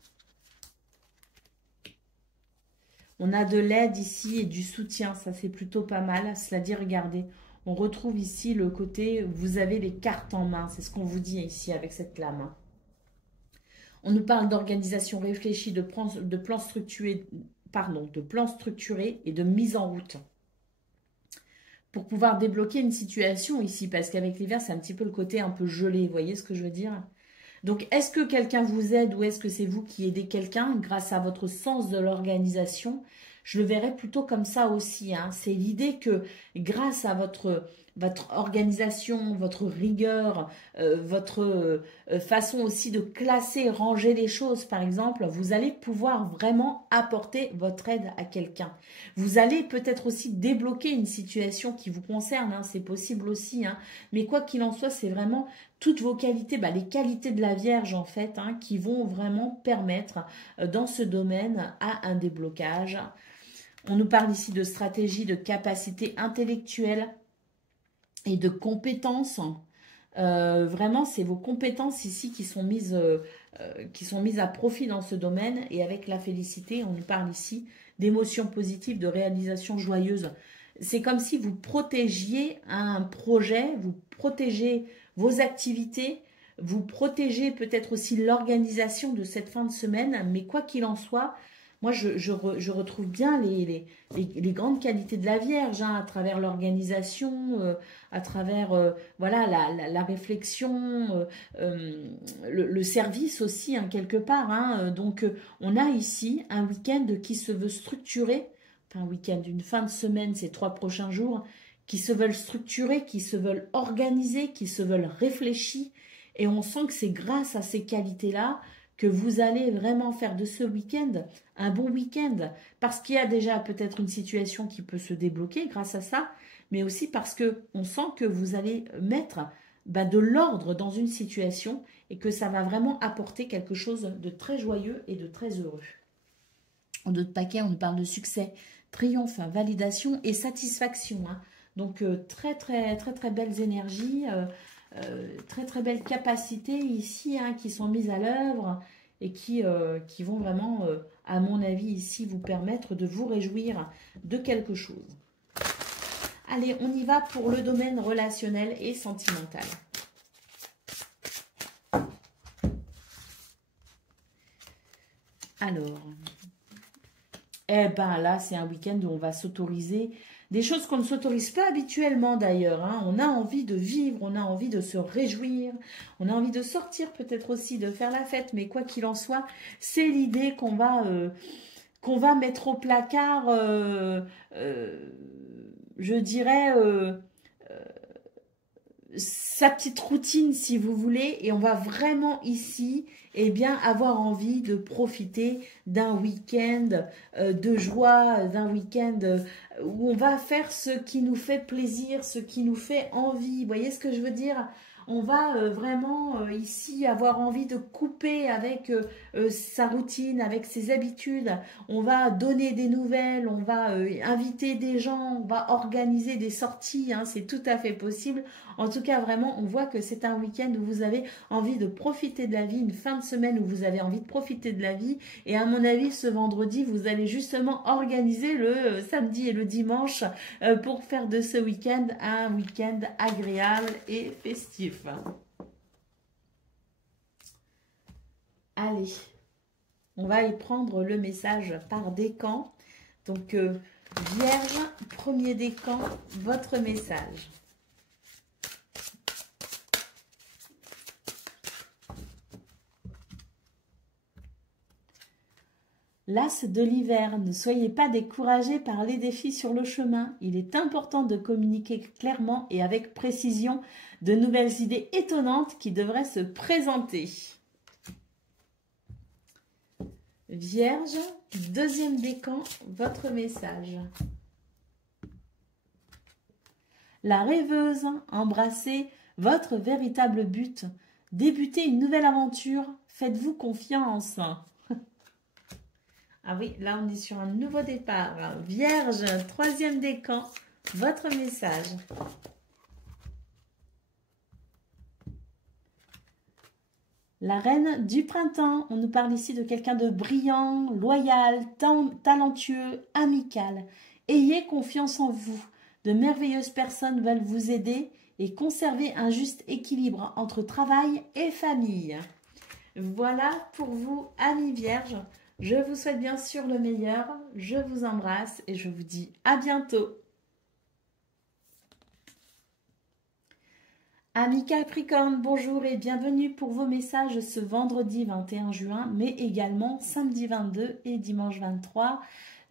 on a de l'aide ici et du soutien, ça c'est plutôt pas mal. Cela dit, regardez, on retrouve ici le côté, vous avez les cartes en main, c'est ce qu'on vous dit ici avec cette lame. On nous parle d'organisation réfléchie, de plans structurés, et de mise en route. Pour pouvoir débloquer une situation ici, parce qu'avec l'hiver, c'est un petit peu le côté un peu gelé, vous voyez ce que je veux dire? Donc, est-ce que quelqu'un vous aide ou est-ce que c'est vous qui aidez quelqu'un grâce à votre sens de l'organisation? Je le verrais plutôt comme ça aussi. Hein. C'est l'idée que grâce à votre organisation, votre rigueur, votre façon aussi de classer, ranger les choses, par exemple, vous allez pouvoir vraiment apporter votre aide à quelqu'un. Vous allez peut-être aussi débloquer une situation qui vous concerne, hein, c'est possible aussi. Hein. Mais quoi qu'il en soit, c'est vraiment toutes vos qualités, les qualités de la Vierge en fait, hein, qui vont vraiment permettre dans ce domaine à un déblocage. On nous parle ici de stratégie, de capacité intellectuelle et de compétences. Vraiment, c'est vos compétences ici qui sont mises à profit dans ce domaine. Et avec la félicité, on nous parle ici d'émotions positives, de réalisations joyeuses. C'est comme si vous protégiez un projet, vous protégez vos activités, vous protégez peut-être aussi l'organisation de cette fin de semaine. Mais quoi qu'il en soit, moi, je retrouve bien les grandes qualités de la Vierge, hein, à travers l'organisation, à travers voilà, la réflexion, le service aussi, hein, quelque part. Hein. Donc, on a ici un week-end qui se veut structuré, enfin, un week-end, une fin de semaine, ces 3 prochains jours, qui se veulent structurer, qui se veulent organiser, qui se veulent réfléchir. Et on sent que c'est grâce à ces qualités-là que vous allez vraiment faire de ce week-end un bon week-end, parce qu'il y a déjà peut-être une situation qui peut se débloquer grâce à ça, mais aussi parce qu'on sent que vous allez mettre de l'ordre dans une situation et que ça va vraiment apporter quelque chose de très joyeux et de très heureux. En d'autres paquets, on nous parle de succès, triomphe, validation et satisfaction. Hein. Donc, très, très, très, très belles énergies, très, très belles capacités ici hein, qui sont mises à l'œuvre et qui vont vraiment, à mon avis, ici, vous permettre de vous réjouir de quelque chose. Allez, on y va pour le domaine relationnel et sentimental. Alors, eh ben là, c'est un week-end où on va s'autoriser des choses qu'on ne s'autorise pas habituellement d'ailleurs. Hein. On a envie de vivre, on a envie de se réjouir, on a envie de sortir peut-être aussi, de faire la fête. Mais quoi qu'il en soit, c'est l'idée qu'on va mettre au placard, je dirais, sa petite routine si vous voulez. Et on va vraiment ici eh bien, avoir envie de profiter d'un week-end de joie, d'un week-end où on va faire ce qui nous fait plaisir, ce qui nous fait envie. Vous voyez ce que je veux dire? On va vraiment ici avoir envie de couper avec sa routine, avec ses habitudes. On va donner des nouvelles, on va inviter des gens, on va organiser des sorties. Hein, c'est tout à fait possible. En tout cas, vraiment, on voit que c'est un week-end où vous avez envie de profiter de la vie, une fin de semaine où vous avez envie de profiter de la vie. Et à mon avis, ce vendredi, vous allez justement organiser le samedi et le dimanche pour faire de ce week-end un week-end agréable et festif. Allez, on va y prendre le message par décan. Donc, Vierge, premier décan, votre message. L'as de l'hiver, ne soyez pas découragés par les défis sur le chemin. Il est important de communiquer clairement et avec précision de nouvelles idées étonnantes qui devraient se présenter. Vierge, deuxième décan, votre message. La rêveuse, embrassez votre véritable but. Débutez une nouvelle aventure, faites-vous confiance. Ah oui, là on est sur un nouveau départ. Vierge, troisième décan, votre message. La reine du printemps, on nous parle ici de quelqu'un de brillant, loyal, talentueux, amical. Ayez confiance en vous. De merveilleuses personnes veulent vous aider et conserver un juste équilibre entre travail et famille. Voilà pour vous, amis vierges. Je vous souhaite bien sûr le meilleur, je vous embrasse et je vous dis à bientôt. Amis Capricorne, bonjour et bienvenue pour vos messages ce vendredi 21 juin, mais également samedi 22 et dimanche 23.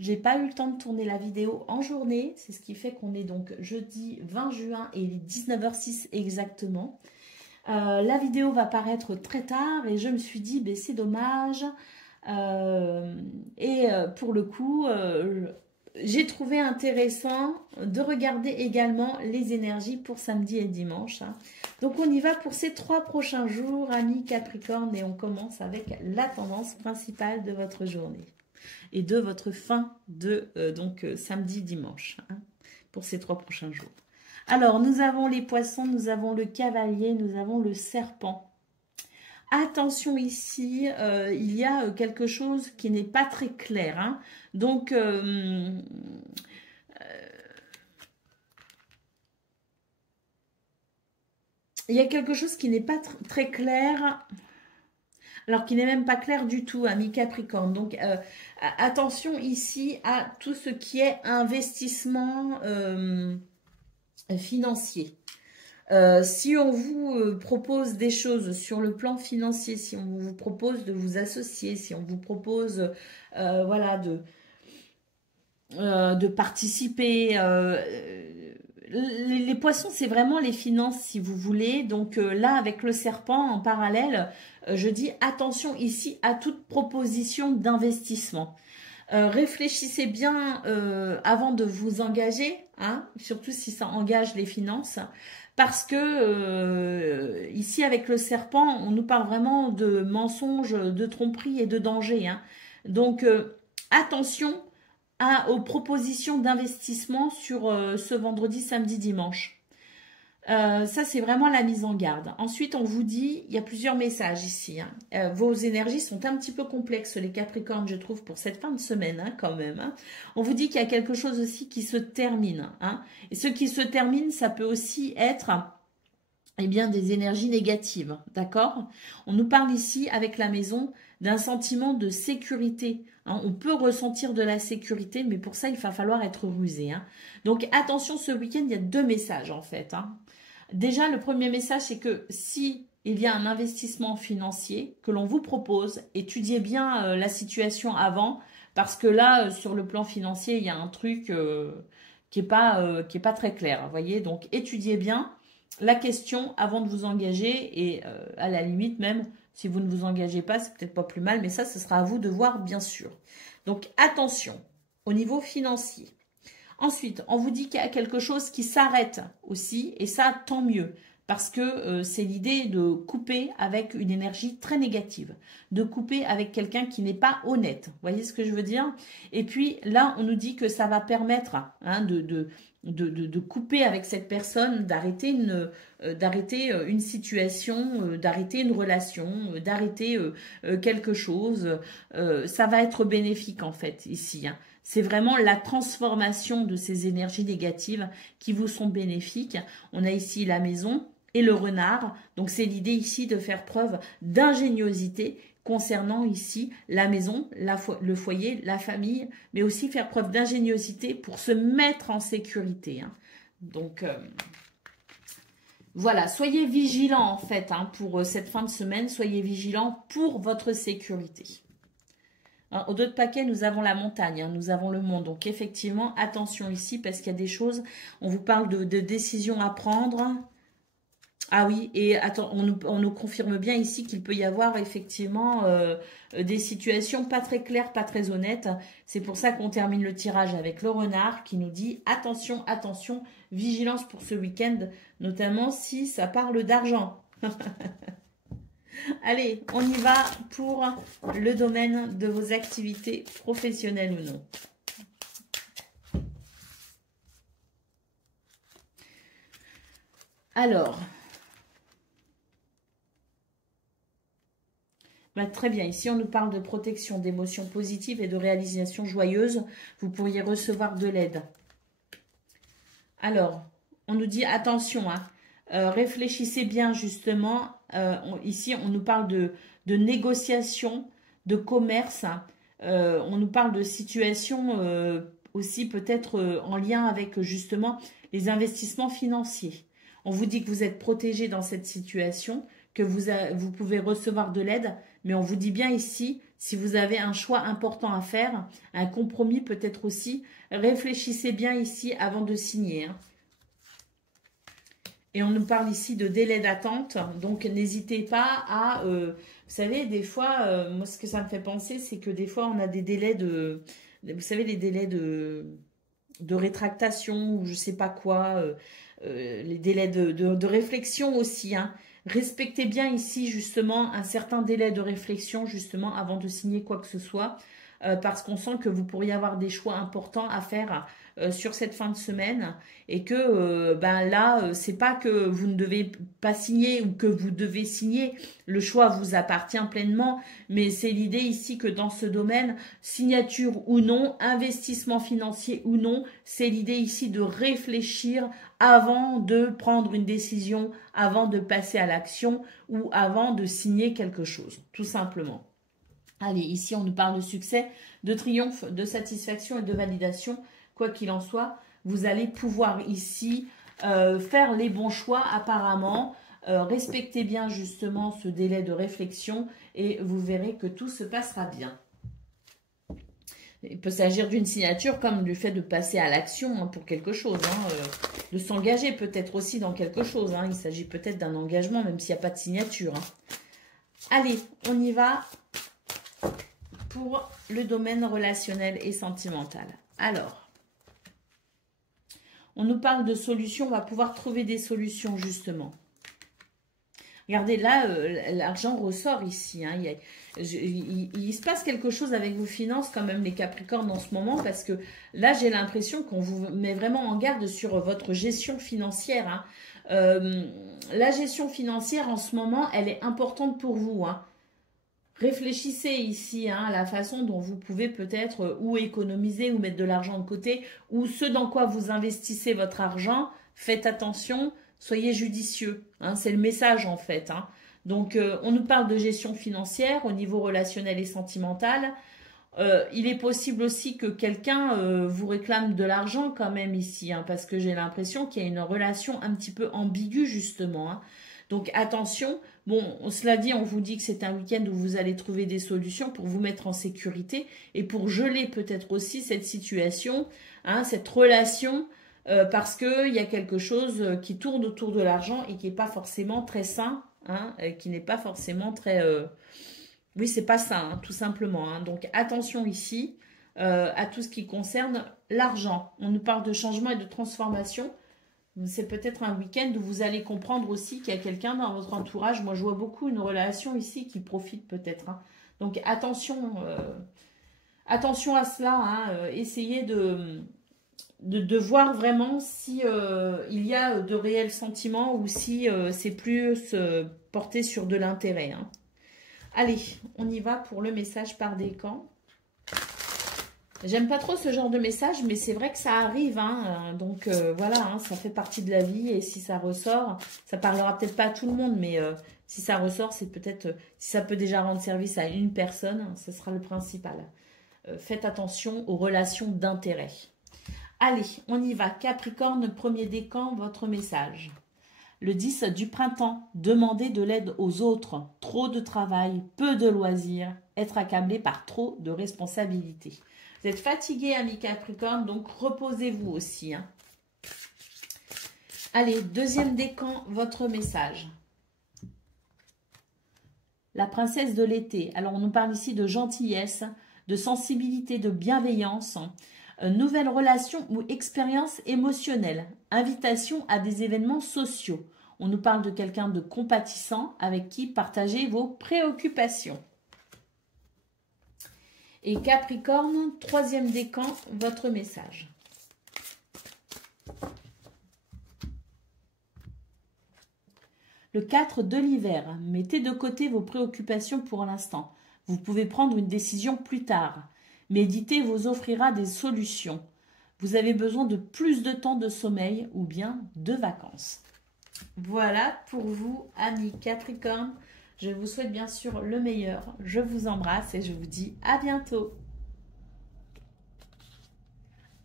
J'ai pas eu le temps de tourner la vidéo en journée, c'est ce qui fait qu'on est donc jeudi 20 juin et il est 19h06 exactement. La vidéo va paraître très tard et je me suis dit, ben, c'est dommage. Pour le coup, j'ai trouvé intéressant de regarder également les énergies pour samedi et dimanche. Hein. Donc, on y va pour ces 3 prochains jours, amis Capricorne, et on commence avec la tendance principale de votre journée et de votre fin de samedi-dimanche hein, pour ces 3 prochains jours. Alors, nous avons les poissons, nous avons le cavalier, nous avons le serpent. Attention ici, il y a quelque chose qui n'est pas très clair. Hein. Donc, il y a quelque chose qui n'est pas très clair, alors qui n'est même pas clair du tout, ami Capricorne. Donc, attention ici à tout ce qui est investissement financier. Si on vous propose des choses sur le plan financier, si on vous propose de vous associer, si on vous propose voilà, de participer, les poissons c'est vraiment les finances si vous voulez. Donc là avec le serpent en parallèle, je dis attention ici à toute proposition d'investissement. Réfléchissez bien avant de vous engager, hein, surtout si ça engage les finances. Parce que ici, avec le serpent, on nous parle vraiment de mensonges, de tromperies et de danger. Hein. Donc, attention aux propositions d'investissement sur ce vendredi, samedi, dimanche. Ça, c'est vraiment la mise en garde. Ensuite, on vous dit, il y a plusieurs messages ici. Hein. Vos énergies sont un petit peu complexes, les Capricornes, je trouve, pour cette fin de semaine, hein, quand même. Hein. On vous dit qu'il y a quelque chose aussi qui se termine. Hein. Et ce qui se termine, ça peut aussi être eh bien, des énergies négatives. D'accord? On nous parle ici, avec la maison, d'un sentiment de sécurité. Hein. On peut ressentir de la sécurité, mais pour ça, il va falloir être rusé. Hein. Donc, attention, ce week-end, il y a 2 messages, en fait. Hein. Déjà, le premier message, c'est que si il y a un investissement financier que l'on vous propose, étudiez bien la situation avant, parce que là, sur le plan financier, il y a un truc qui est pas très clair. Vous voyez, donc étudiez bien la question avant de vous engager et à la limite même, si vous ne vous engagez pas, c'est peut-être pas plus mal, mais ça, ce sera à vous de voir, bien sûr. Donc, attention au niveau financier. Ensuite, on vous dit qu'il y a quelque chose qui s'arrête aussi, et ça, tant mieux, parce que c'est l'idée de couper avec une énergie très négative, de couper avec quelqu'un qui n'est pas honnête. Vous voyez ce que je veux dire? Et puis là, on nous dit que ça va permettre hein, de couper avec cette personne, d'arrêter une situation, d'arrêter une relation, d'arrêter quelque chose. Ça va être bénéfique en fait ici. Hein. C'est vraiment la transformation de ces énergies négatives qui vous sont bénéfiques. On a ici la maison et le renard. Donc, c'est l'idée ici de faire preuve d'ingéniosité concernant ici la maison, le foyer, la famille, mais aussi faire preuve d'ingéniosité pour se mettre en sécurité. Hein. Donc, voilà, soyez vigilants en fait hein, pour cette fin de semaine. Soyez vigilants pour votre sécurité. Au dos de paquet, nous avons la montagne, hein, nous avons le monde. Donc, effectivement, attention ici parce qu'il y a des choses, on vous parle de décisions à prendre. Ah oui, et attends, on nous confirme bien ici qu'il peut y avoir effectivement des situations pas très claires, pas très honnêtes. C'est pour ça qu'on termine le tirage avec le renard qui nous dit attention, attention, vigilance pour ce week-end, notamment si ça parle d'argent. Allez, on y va pour le domaine de vos activités professionnelles ou non. Alors, bah, très bien, ici on nous parle de protection, d'émotions positives et de réalisation joyeuse. Vous pourriez recevoir de l'aide. Alors, on nous dit attention, hein, réfléchissez bien justement. Ici, on nous parle de négociation, de commerce. On nous parle de situation aussi peut-être en lien avec justement les investissements financiers. On vous dit que vous êtes protégé dans cette situation, que vous pouvez recevoir de l'aide, mais on vous dit bien ici, si vous avez un choix important à faire, un compromis peut-être aussi, réfléchissez bien ici avant de signer. Hein. Et on nous parle ici de délai d'attente, donc n'hésitez pas à, vous savez, des fois, moi ce que ça me fait penser, c'est que des fois on a des délais vous savez, les délais de rétractation ou je sais pas quoi, les délais de réflexion aussi, hein. Respectez bien ici justement un certain délai de réflexion justement avant de signer quoi que ce soit, parce qu'on sent que vous pourriez avoir des choix importants à faire sur cette fin de semaine et que ben là c'est pas que vous ne devez pas signer ou que vous devez signer, le choix vous appartient pleinement, mais c'est l'idée ici que dans ce domaine, signature ou non, investissement financier ou non, c'est l'idée ici de réfléchir avant de prendre une décision, avant de passer à l'action ou avant de signer quelque chose, tout simplement. Allez, ici on nous parle de succès, de triomphe, de satisfaction et de validation. Quoi qu'il en soit, vous allez pouvoir ici faire les bons choix apparemment. Respectez bien justement ce délai de réflexion et vous verrez que tout se passera bien. Il peut s'agir d'une signature comme du fait de passer à l'action hein, pour quelque chose, hein, de s'engager peut-être aussi dans quelque chose. Hein. Il s'agit peut-être d'un engagement même s'il n'y a pas de signature. Hein. Allez, on y va pour le domaine relationnel et sentimental. Alors, on nous parle de solutions, on va pouvoir trouver des solutions justement. Regardez, là, l'argent ressort ici. Hein. Il se passe quelque chose avec vos finances quand même, les Capricornes, en ce moment, parce que là, j'ai l'impression qu'on vous met vraiment en garde sur votre gestion financière. Hein. La gestion financière, en ce moment, elle est importante pour vous. Hein. Réfléchissez ici hein, à la façon dont vous pouvez peut-être ou économiser ou mettre de l'argent de côté, ou ce dans quoi vous investissez votre argent. Faites attention, soyez judicieux. Hein, c'est le message en fait. Hein. Donc, on nous parle de gestion financière au niveau relationnel et sentimental. Il est possible aussi que quelqu'un vous réclame de l'argent quand même ici, hein, parce que j'ai l'impression qu'il y a une relation un petit peu ambiguë justement. Hein. Donc attention, bon, cela dit, on vous dit que c'est un week-end où vous allez trouver des solutions pour vous mettre en sécurité et pour geler peut-être aussi cette situation, hein, cette relation, parce qu'il y a quelque chose qui tourne autour de l'argent et qui n'est pas forcément très sain, hein, qui n'est pas forcément très... Oui, c'est pas ça, hein, tout simplement. Hein. Donc attention ici à tout ce qui concerne l'argent. On nous parle de changement et de transformation. C'est peut-être un week-end où vous allez comprendre aussi qu'il y a quelqu'un dans votre entourage. Moi, je vois beaucoup une relation ici qui profite peut-être. Hein. Donc, attention, attention à cela. Hein. Essayez de voir vraiment si il y a de réels sentiments ou si c'est plus porté sur de l'intérêt. Hein. Allez, on y va pour le message par décan. J'aime pas trop ce genre de message, mais c'est vrai que ça arrive. Hein, donc voilà, hein, ça fait partie de la vie. Et si ça ressort, ça parlera peut-être pas à tout le monde, mais si ça ressort, c'est peut-être, si ça peut déjà rendre service à une personne, ce sera le principal. Faites attention aux relations d'intérêt. Allez, on y va. Capricorne, premier décan, votre message. Le 10 du printemps, demandez de l'aide aux autres. Trop de travail, peu de loisirs, être accablé par trop de responsabilités. Vous êtes fatigué, amis Capricorne, donc reposez-vous aussi. Hein. Allez, deuxième décan, votre message. La princesse de l'été. Alors, on nous parle ici de gentillesse, de sensibilité, de bienveillance, nouvelle relation ou expérience émotionnelle, invitation à des événements sociaux. On nous parle de quelqu'un de compatissant avec qui partager vos préoccupations. Et Capricorne, troisième décan, votre message. Le 4 de l'hiver, mettez de côté vos préoccupations pour l'instant. Vous pouvez prendre une décision plus tard. Méditer vous offrira des solutions. Vous avez besoin de plus de temps de sommeil ou bien de vacances. Voilà pour vous, amis Capricorne. Je vous souhaite bien sûr le meilleur. Je vous embrasse et je vous dis à bientôt.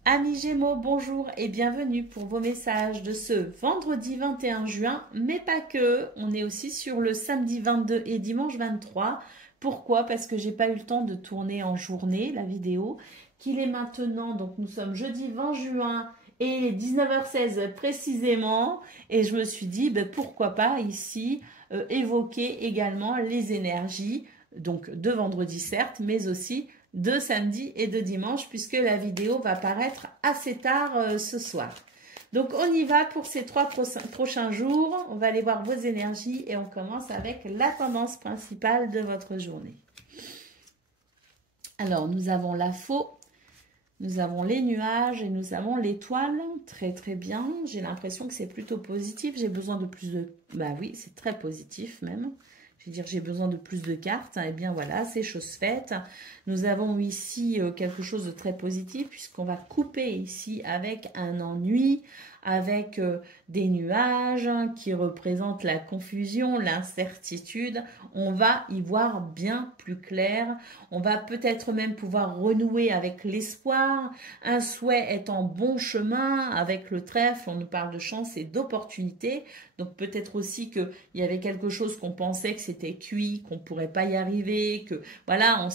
Amis Gémeaux, bonjour et bienvenue pour vos messages de ce vendredi 21 juin, mais pas que. On est aussi sur le samedi 22 et dimanche 23. Pourquoi? Parce que j'ai pas eu le temps de tourner en journée la vidéo, qu'il est maintenant, donc nous sommes jeudi 20 juin et 19h16 précisément, et je me suis dit, ben, pourquoi pas ici évoquer également les énergies, donc de vendredi certes, mais aussi de samedi et de dimanche, puisque la vidéo va paraître assez tard ce soir. Donc, on y va pour ces 3 prochains jours. On va aller voir vos énergies et on commence avec la tendance principale de votre journée. Alors, nous avons la faux, nous avons les nuages et nous avons l'étoile. Très, très bien. J'ai l'impression que c'est plutôt positif. J'ai besoin de plus de... Bah oui, c'est très positif même. Je veux dire, j'ai besoin de plus de cartes. Eh bien, voilà, c'est chose faite. Nous avons ici quelque chose de très positif puisqu'on va couper ici avec un ennui, avec des nuages qui représentent la confusion, l'incertitude. On va y voir bien plus clair. On va peut-être même pouvoir renouer avec l'espoir. Un souhait est en bon chemin avec le trèfle. On nous parle de chance et d'opportunité. Donc peut-être aussi qu'il y avait quelque chose qu'on pensait que c'était cuit, qu'on ne pourrait pas y arriver, que voilà,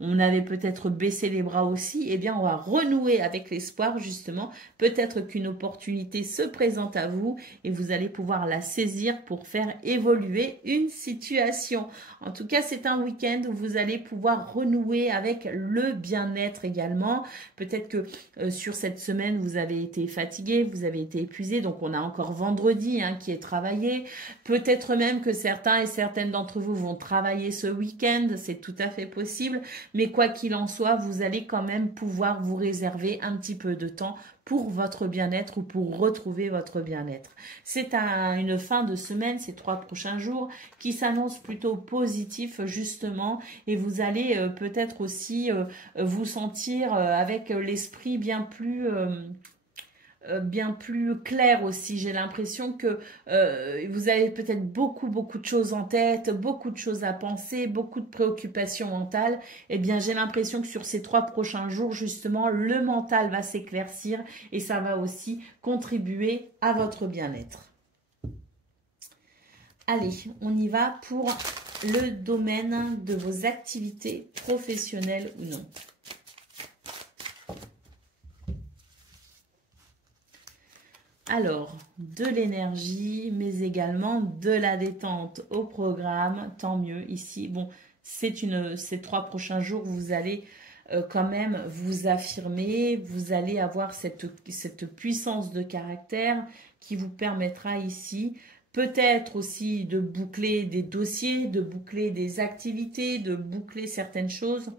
on avait peut-être baissé les bras aussi. Eh bien, on va renouer avec l'espoir justement. Peut-être qu'une opportunité opportunité se présente à vous et vous allez pouvoir la saisir pour faire évoluer une situation. En tout cas, c'est un week-end où vous allez pouvoir renouer avec le bien-être également. Peut-être que sur cette semaine, vous avez été fatigué, vous avez été épuisé, donc on a encore vendredi qui est travaillé. Peut-être même que certains et certaines d'entre vous vont travailler ce week-end, c'est tout à fait possible. Mais quoi qu'il en soit, vous allez quand même pouvoir vous réserver un petit peu de temps pour votre bien-être ou pour retrouver votre bien-être. C'est une fin de semaine, ces 3 prochains jours, qui s'annonce plutôt positif justement, et vous allez peut-être aussi vous sentir avec l'esprit bien plus clair aussi. J'ai l'impression que vous avez peut-être beaucoup de choses en tête, beaucoup de choses à penser, beaucoup de préoccupations mentales. Eh bien, j'ai l'impression que sur ces 3 prochains jours, justement, le mental va s'éclaircir et ça va aussi contribuer à votre bien-être. Allez, on y va pour le domaine de vos activités professionnelles ou non. Alors, de l'énergie, mais également de la détente au programme, tant mieux ici. Bon, ces 3 prochains jours, vous allez quand même vous affirmer, vous allez avoir cette puissance de caractère qui vous permettra ici peut-être aussi de boucler des dossiers, de boucler des activités, de boucler certaines choses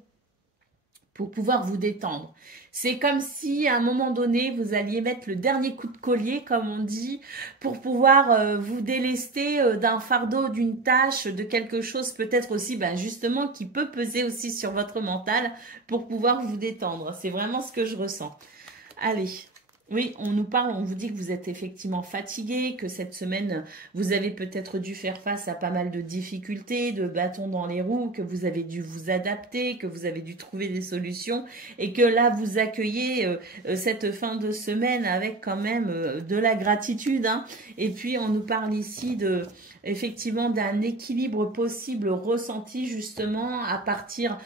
pour pouvoir vous détendre. C'est comme si à un moment donné, vous alliez mettre le dernier coup de collier, comme on dit, pour pouvoir vous délester d'un fardeau, d'une tâche, de quelque chose peut-être aussi, justement, qui peut peser aussi sur votre mental pour pouvoir vous détendre. C'est vraiment ce que je ressens. Allez. Oui, on nous parle, on vous dit que vous êtes effectivement fatigué, que cette semaine, vous avez peut-être dû faire face à pas mal de difficultés, de bâtons dans les roues, que vous avez dû vous adapter, que vous avez dû trouver des solutions et que là, vous accueillez cette fin de semaine avec quand même de la gratitude. Et puis, on nous parle ici effectivement d'un équilibre possible ressenti justement à partir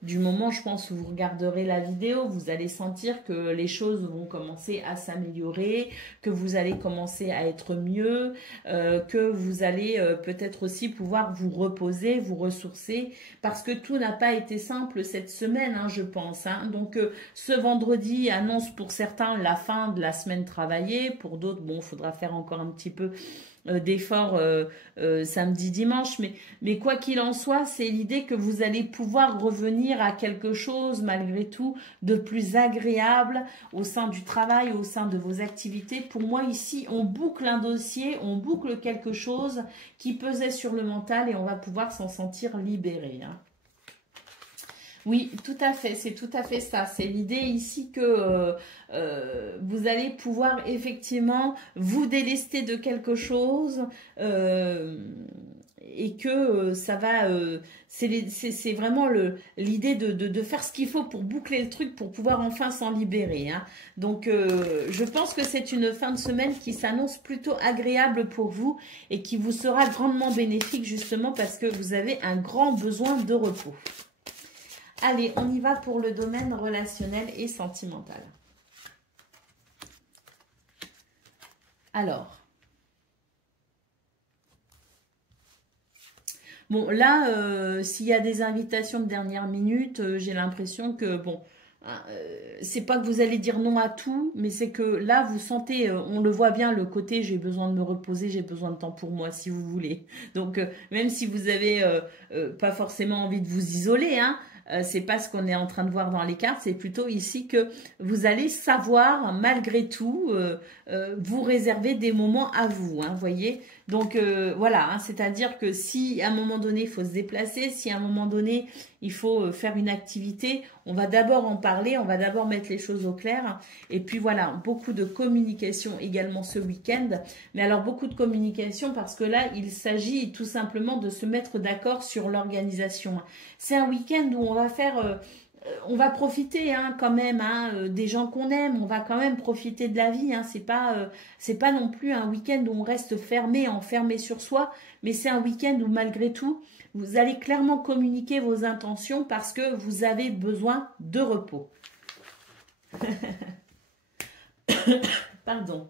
du moment, je pense, où vous regarderez la vidéo, vous allez sentir que les choses vont commencer à s'améliorer, que vous allez commencer à être mieux, que vous allez peut-être aussi pouvoir vous reposer, vous ressourcer, parce que tout n'a pas été simple cette semaine, je pense. Donc, ce vendredi annonce pour certains la fin de la semaine travaillée, pour d'autres, bon, il faudra faire encore un petit peu d'efforts samedi, dimanche, mais quoi qu'il en soit, c'est l'idée que vous allez pouvoir revenir à quelque chose malgré tout de plus agréable au sein du travail, au sein de vos activités. Pour moi ici, on boucle un dossier, on boucle quelque chose qui pesait sur le mental et on va pouvoir s'en sentir libéré. Oui, tout à fait, c'est tout à fait ça. C'est l'idée ici que vous allez pouvoir effectivement vous délester de quelque chose et que ça va... c'est vraiment l'idée de faire ce qu'il faut pour boucler le truc, pour pouvoir enfin s'en libérer. Donc, je pense que c'est une fin de semaine qui s'annonce plutôt agréable pour vous et qui vous sera grandement bénéfique justement parce que vous avez un grand besoin de repos. Allez, on y va pour le domaine relationnel et sentimental. Alors, bon, là, s'il y a des invitations de dernière minute, j'ai l'impression que, bon, c'est pas que vous allez dire non à tout, mais c'est que là, vous sentez, on le voit bien, le côté j'ai besoin de me reposer, j'ai besoin de temps pour moi, si vous voulez. Donc, même si vous avez pas forcément envie de vous isoler, c'est pas ce qu'on est en train de voir dans les cartes, c'est plutôt ici que vous allez savoir, malgré tout, vous réserver des moments à vous, voyez. Donc, voilà, c'est-à-dire que si à un moment donné, il faut se déplacer, si à un moment donné, il faut faire une activité, on va d'abord en parler, on va d'abord mettre les choses au clair. Et puis voilà, beaucoup de communication également ce week-end. Mais alors, beaucoup de communication parce que là, il s'agit tout simplement de se mettre d'accord sur l'organisation. C'est un week-end où on va faire... on va profiter quand même des gens qu'on aime, on va quand même profiter de la vie. C'est pas non plus un week-end où on reste fermé, enfermé sur soi, mais c'est un week-end où malgré tout, vous allez clairement communiquer vos intentions parce que vous avez besoin de repos. Pardon.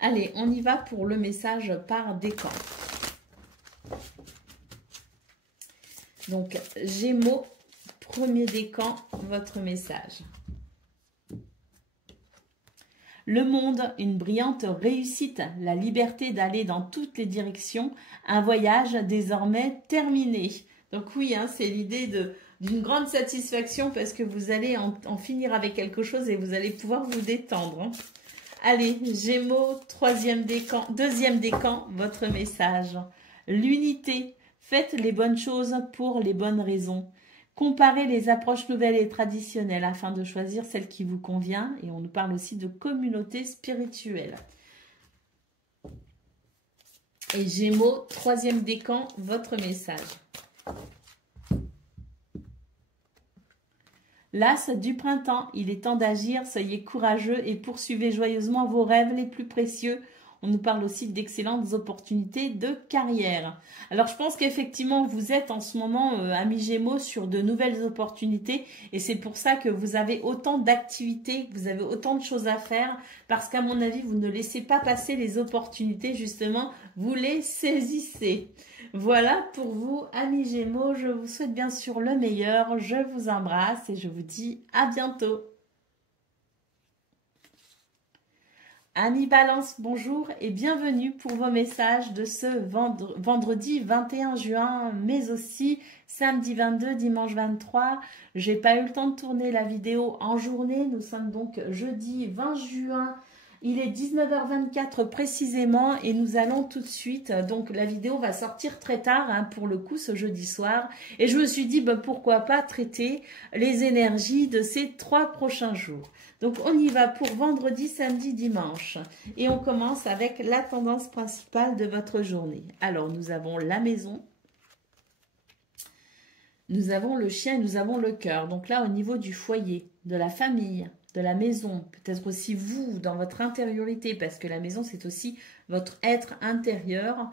Allez, on y va pour le message par décan. Donc, Gémeaux, premier décan, votre message. Le monde, une brillante réussite, la liberté d'aller dans toutes les directions, un voyage désormais terminé. Donc oui, hein, c'est l'idée d'une grande satisfaction parce que vous allez en finir avec quelque chose et vous allez pouvoir vous détendre. Hein. Allez, Gémeaux, deuxième décan, votre message. L'unité, faites les bonnes choses pour les bonnes raisons. Comparez les approches nouvelles et traditionnelles afin de choisir celle qui vous convient. Et on nous parle aussi de communauté spirituelle. Et Gémeaux, troisième décan, votre message. L'as du printemps, il est temps d'agir, soyez courageux et poursuivez joyeusement vos rêves les plus précieux. On nous parle aussi d'excellentes opportunités de carrière. Alors, je pense qu'effectivement, vous êtes en ce moment, amis Gémeaux, sur de nouvelles opportunités. Et c'est pour ça que vous avez autant d'activités, vous avez autant de choses à faire. Parce qu'à mon avis, vous ne laissez pas passer les opportunités, justement, vous les saisissez. Voilà pour vous, amis Gémeaux. Je vous souhaite bien sûr le meilleur. Je vous embrasse et je vous dis à bientôt. Amis Balance, bonjour et bienvenue pour vos messages de ce vendredi 21 juin, mais aussi samedi 22, dimanche 23. J'ai pas eu le temps de tourner la vidéo en journée. Nous sommes donc jeudi 20 juin. Il est 19h24 précisément et nous allons tout de suite, donc la vidéo va sortir très tard hein, pour le coup ce jeudi soir. Et je me suis dit pourquoi pas traiter les énergies de ces 3 prochains jours. Donc on y va pour vendredi, samedi, dimanche. Et on commence avec la tendance principale de votre journée. Alors nous avons la maison, nous avons le chien et nous avons le cœur. Donc là au niveau du foyer, de la famille, de la maison, peut-être aussi vous dans votre intériorité, parce que la maison c'est aussi votre être intérieur.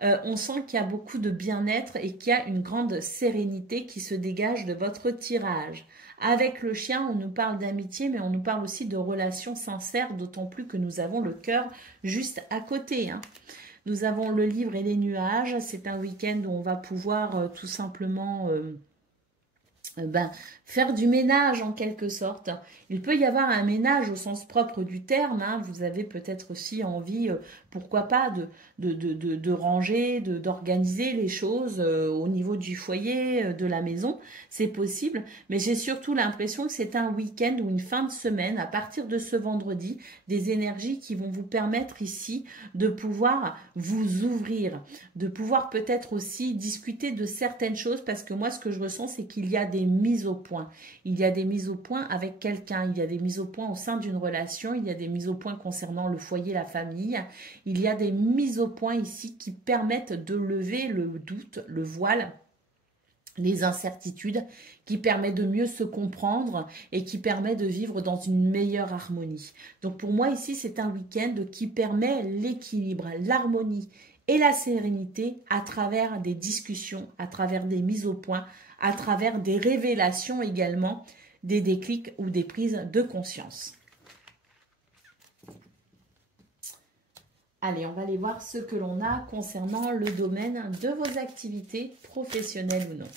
On sent qu'il y a beaucoup de bien-être et qu'il y a une grande sérénité qui se dégage de votre tirage. Avec le chien, on nous parle d'amitié, mais on nous parle aussi de relations sincères, d'autant plus que nous avons le cœur juste à côté. Hein. Nous avons le livre et les nuages. C'est un week-end où on va pouvoir tout simplement faire du ménage en quelque sorte. Il peut y avoir un ménage au sens propre du terme. Hein. Vous avez peut-être aussi envie, pourquoi pas, de ranger, d'organiser les choses au niveau du foyer, de la maison. C'est possible, mais j'ai surtout l'impression que c'est un week-end ou une fin de semaine, à partir de ce vendredi, des énergies qui vont vous permettre ici de pouvoir vous ouvrir, de pouvoir peut-être aussi discuter de certaines choses, parce que moi, ce que je ressens, c'est qu'il y a des mises au point. Il y a des mises au point avec quelqu'un, il y a des mises au point au sein d'une relation, il y a des mises au point concernant le foyer, la famille. Il y a des mises au point ici qui permettent de lever le doute, le voile, les incertitudes, qui permet de mieux se comprendre et qui permet de vivre dans une meilleure harmonie. Donc pour moi ici, c'est un week-end qui permet l'équilibre, l'harmonie et la sérénité à travers des discussions, à travers des mises au point, à travers des révélations également, des déclics ou des prises de conscience. Allez, on va aller voir ce que l'on a concernant le domaine de vos activités professionnelles ou non.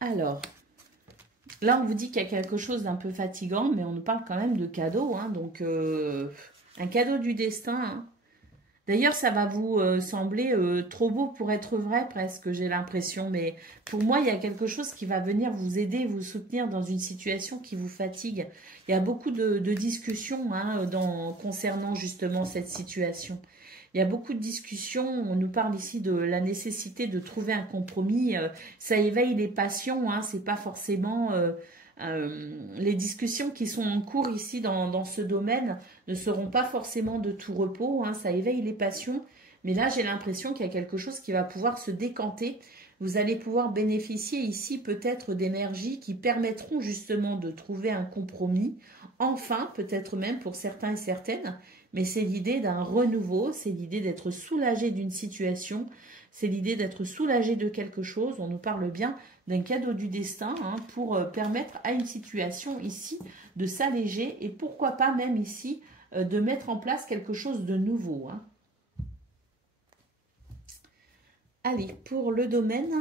Alors, là on vous dit qu'il y a quelque chose d'un peu fatigant, mais on nous parle quand même de cadeau, hein, donc un cadeau du destin. Hein. D'ailleurs, ça va vous sembler trop beau pour être vrai, presque, j'ai l'impression. Mais pour moi, il y a quelque chose qui va venir vous aider, vous soutenir dans une situation qui vous fatigue. Il y a beaucoup de discussions hein, concernant justement cette situation. Il y a beaucoup de discussions. On nous parle ici de la nécessité de trouver un compromis. Ça éveille les passions. Hein, c'est pas forcément... les discussions qui sont en cours ici dans ce domaine ne seront pas forcément de tout repos, hein, ça éveille les passions, mais là j'ai l'impression qu'il y a quelque chose qui va pouvoir se décanter. Vous allez pouvoir bénéficier ici peut-être d'énergies qui permettront justement de trouver un compromis, enfin peut-être même pour certains et certaines, mais c'est l'idée d'un renouveau, c'est l'idée d'être soulagé d'une situation, c'est l'idée d'être soulagé de quelque chose. On nous parle bien d'un cadeau du destin hein, pour permettre à une situation ici de s'alléger et pourquoi pas même ici de mettre en place quelque chose de nouveau. Hein. Allez, pour le domaine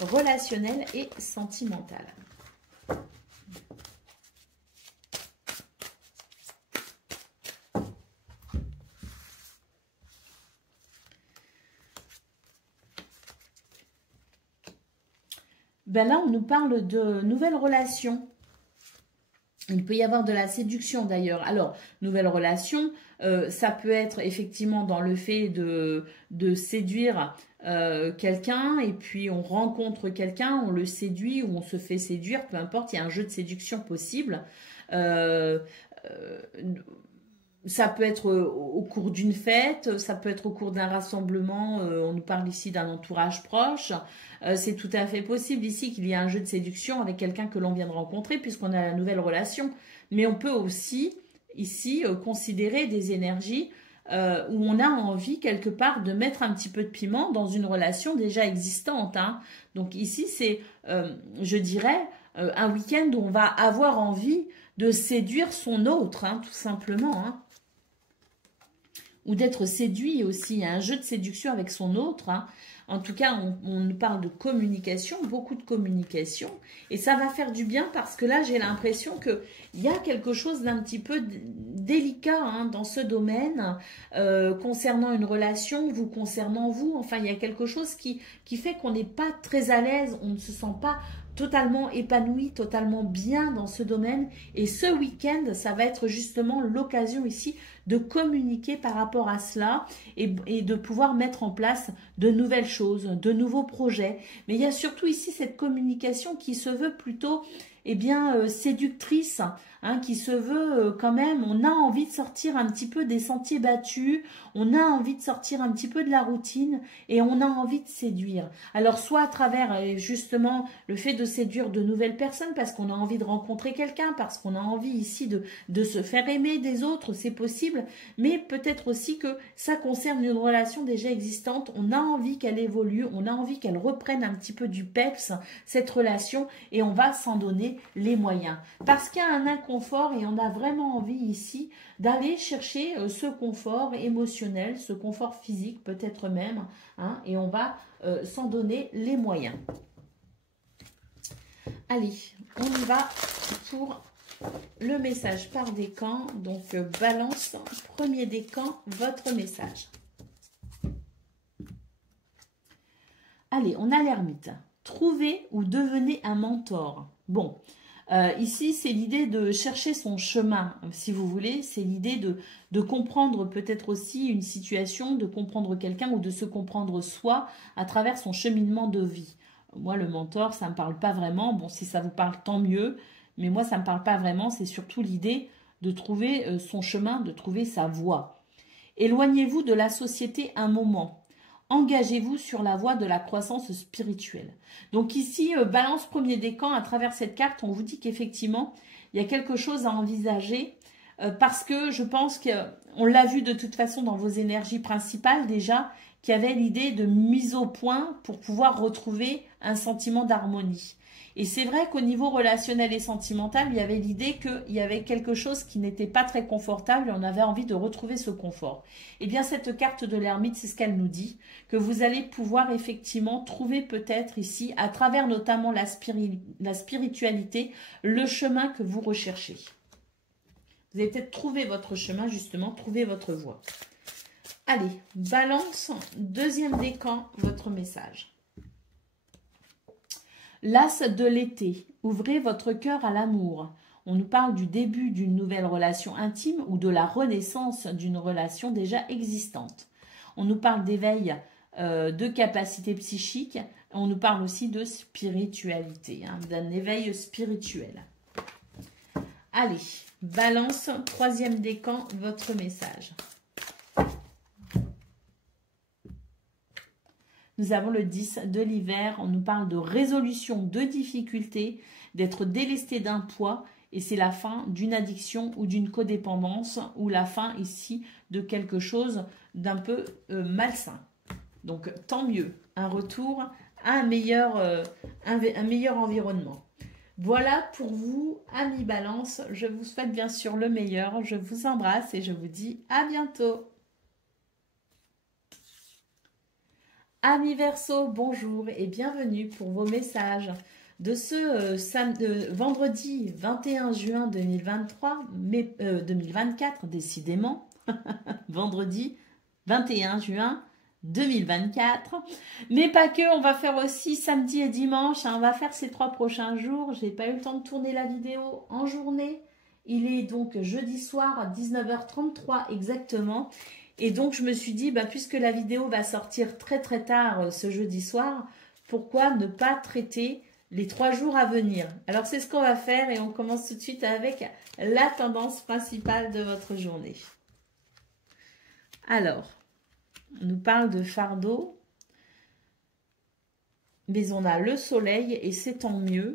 relationnel et sentimental. Ben là, on nous parle de nouvelles relations. Il peut y avoir de la séduction d'ailleurs. Alors, nouvelles relations, ça peut être effectivement dans le fait de séduire quelqu'un et puis on rencontre quelqu'un, on le séduit ou on se fait séduire, peu importe, il y a un jeu de séduction possible. Ça peut être au cours d'une fête, ça peut être au cours d'un rassemblement, on nous parle ici d'un entourage proche. C'est tout à fait possible ici qu'il y ait un jeu de séduction avec quelqu'un que l'on vient de rencontrer puisqu'on a la nouvelle relation. Mais on peut aussi ici considérer des énergies où on a envie quelque part de mettre un petit peu de piment dans une relation déjà existante. Hein. Donc ici c'est, je dirais, un week-end où on va avoir envie de séduire son autre, hein, tout simplement. Hein. Ou d'être séduit aussi. Il y a un jeu de séduction avec son autre. Hein. En tout cas, on nous parle de communication, beaucoup de communication. Et ça va faire du bien parce que là, j'ai l'impression qu'il y a quelque chose d'un petit peu délicat hein, dans ce domaine concernant une relation, vous concernant vous. Enfin, il y a quelque chose qui fait qu'on n'est pas très à l'aise, on ne se sent pas totalement épanoui, totalement bien dans ce domaine. Et ce week-end, ça va être justement l'occasion ici de communiquer par rapport à cela et de pouvoir mettre en place de nouvelles choses, de nouveaux projets. Mais il y a surtout ici cette communication qui se veut plutôt séductrice, hein, qui se veut quand même, on a envie de sortir un petit peu des sentiers battus, on a envie de sortir un petit peu de la routine et on a envie de séduire. Alors soit à travers justement le fait de séduire de nouvelles personnes parce qu'on a envie de rencontrer quelqu'un, parce qu'on a envie ici de se faire aimer des autres, c'est possible, mais peut-être aussi que ça concerne une relation déjà existante, on a envie qu'elle évolue, on a envie qu'elle reprenne un petit peu du peps, cette relation, et on va s'en donner les moyens. Parce qu'il y a un inconfort et on a vraiment envie ici d'aller chercher ce confort émotionnel, ce confort physique peut-être même, hein, et on va s'en donner les moyens. Allez, on y va pour le message par décan. Donc, balance, premier décan, votre message. Allez, on a l'ermite. Trouvez ou devenez un mentor. Bon, ici, c'est l'idée de chercher son chemin, si vous voulez. C'est l'idée de comprendre peut-être aussi une situation, de comprendre quelqu'un ou de se comprendre soi à travers son cheminement de vie. Moi, le mentor, ça ne me parle pas vraiment. Bon, si ça vous parle, tant mieux. Mais moi, ça ne me parle pas vraiment. C'est surtout l'idée de trouver son chemin, de trouver sa voie. Éloignez-vous de la société un moment. Engagez-vous sur la voie de la croissance spirituelle. Donc ici, balance premier décan, à travers cette carte, on vous dit qu'effectivement, il y a quelque chose à envisager parce que je pense qu'on l'a vu de toute façon dans vos énergies principales déjà, qu'il y avait l'idée de mise au point pour pouvoir retrouver un sentiment d'harmonie. Et c'est vrai qu'au niveau relationnel et sentimental, il y avait l'idée qu'il y avait quelque chose qui n'était pas très confortable et on avait envie de retrouver ce confort. Eh bien, cette carte de l'ermite, c'est ce qu'elle nous dit, que vous allez pouvoir effectivement trouver peut-être ici, à travers notamment la spiritualité, le chemin que vous recherchez. Vous allez peut-être trouver votre chemin, justement, trouver votre voie. Allez, balance, deuxième décan, votre message. L'as de l'été, ouvrez votre cœur à l'amour. On nous parle du début d'une nouvelle relation intime ou de la renaissance d'une relation déjà existante. On nous parle d'éveil de capacité psychique. On nous parle aussi de spiritualité, hein, d'un éveil spirituel. Allez, balance, troisième décan, votre message. Nous avons le 10 de l'hiver, on nous parle de résolution de difficultés, d'être délesté d'un poids, et c'est la fin d'une addiction ou d'une codépendance, ou la fin ici de quelque chose d'un peu malsain. Donc, tant mieux. Un retour à un meilleur environnement. Voilà pour vous, amis Balance. Je vous souhaite bien sûr le meilleur. Je vous embrasse et je vous dis à bientôt. Amis Verseau, bonjour et bienvenue pour vos messages de ce vendredi 21 juin 2023, 2024, décidément, vendredi 21 juin 2024, mais pas que, on va faire aussi samedi et dimanche, hein, on va faire ces 3 prochains jours. J'ai pas eu le temps de tourner la vidéo en journée, il est donc jeudi soir à 19h33 exactement, et donc je me suis dit, bah, puisque la vidéo va sortir très très tard ce jeudi soir, pourquoi ne pas traiter les 3 jours à venir? Alors c'est ce qu'on va faire et on commence tout de suite avec la tendance principale de votre journée. Alors, on nous parle de fardeau, mais on a le soleil et c'est tant mieux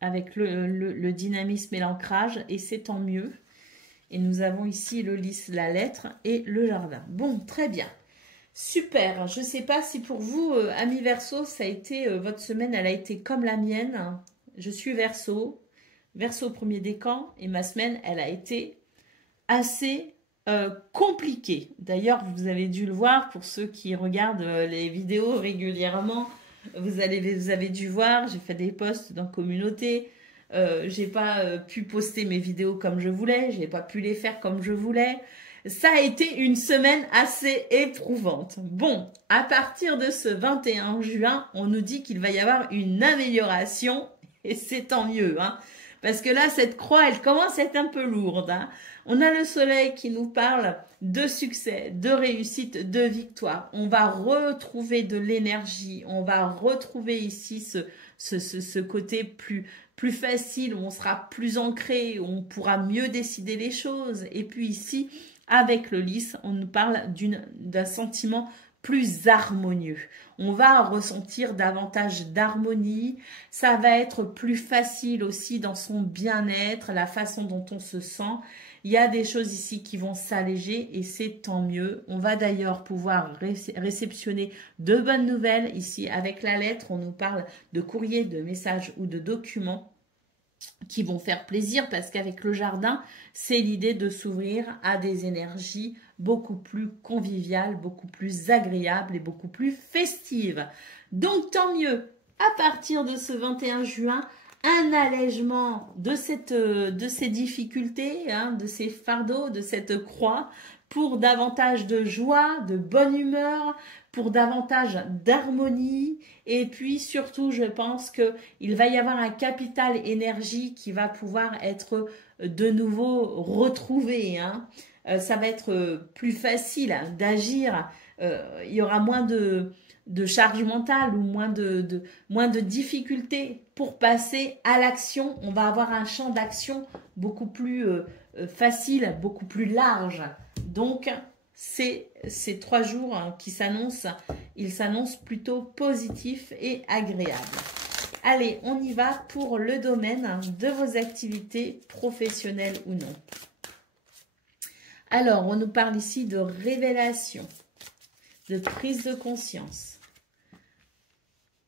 avec le dynamisme et l'ancrage et c'est tant mieux. Et nous avons ici le lys, la lettre et le jardin. Bon, très bien. Super. Je ne sais pas si pour vous, amis Verseau, ça a été, votre semaine, elle a été comme la mienne. Je suis Verseau, Verseau premier décan et ma semaine, elle a été assez compliqué. D'ailleurs, vous avez dû le voir pour ceux qui regardent les vidéos régulièrement. Vous avez dû voir, j'ai fait des posts dans la communauté. J'ai pas pu poster mes vidéos comme je voulais. J'ai pas pu les faire comme je voulais. Ça a été une semaine assez éprouvante. Bon, à partir de ce 21 juin, on nous dit qu'il va y avoir une amélioration et c'est tant mieux, hein. Parce que là, cette croix, elle commence à être un peu lourde, hein. On a le soleil qui nous parle de succès, de réussite, de victoire. On va retrouver de l'énergie. On va retrouver ici ce côté plus facile, où on sera plus ancré, où on pourra mieux décider les choses. Et puis ici, avec le lys, on nous parle d'un sentiment plus harmonieux. On va ressentir davantage d'harmonie. Ça va être plus facile aussi dans son bien-être, la façon dont on se sent. Il y a des choses ici qui vont s'alléger et c'est tant mieux. On va d'ailleurs pouvoir réceptionner de bonnes nouvelles. Ici, avec la lettre, on nous parle de courrier, de messages ou de documents qui vont faire plaisir parce qu'avec le jardin, c'est l'idée de s'ouvrir à des énergies beaucoup plus conviviales, beaucoup plus agréables et beaucoup plus festives. Donc tant mieux, à partir de ce 21 juin, un allègement de ces difficultés, hein, de ces fardeaux, de cette croix, pour davantage de joie, de bonne humeur, pour davantage d'harmonie. Et puis surtout, je pense qu'il va y avoir un capital énergie qui va pouvoir être de nouveau retrouvé, hein. Ça va être plus facile d'agir. Il y aura moins de charge mentale ou moins de difficultés pour passer à l'action. On va avoir un champ d'action beaucoup plus facile, beaucoup plus large. Donc, ces 3 jours qui s'annoncent, ils s'annoncent plutôt positifs et agréables. Allez, on y va pour le domaine de vos activités professionnelles ou non. Alors, on nous parle ici de révélation, de prise de conscience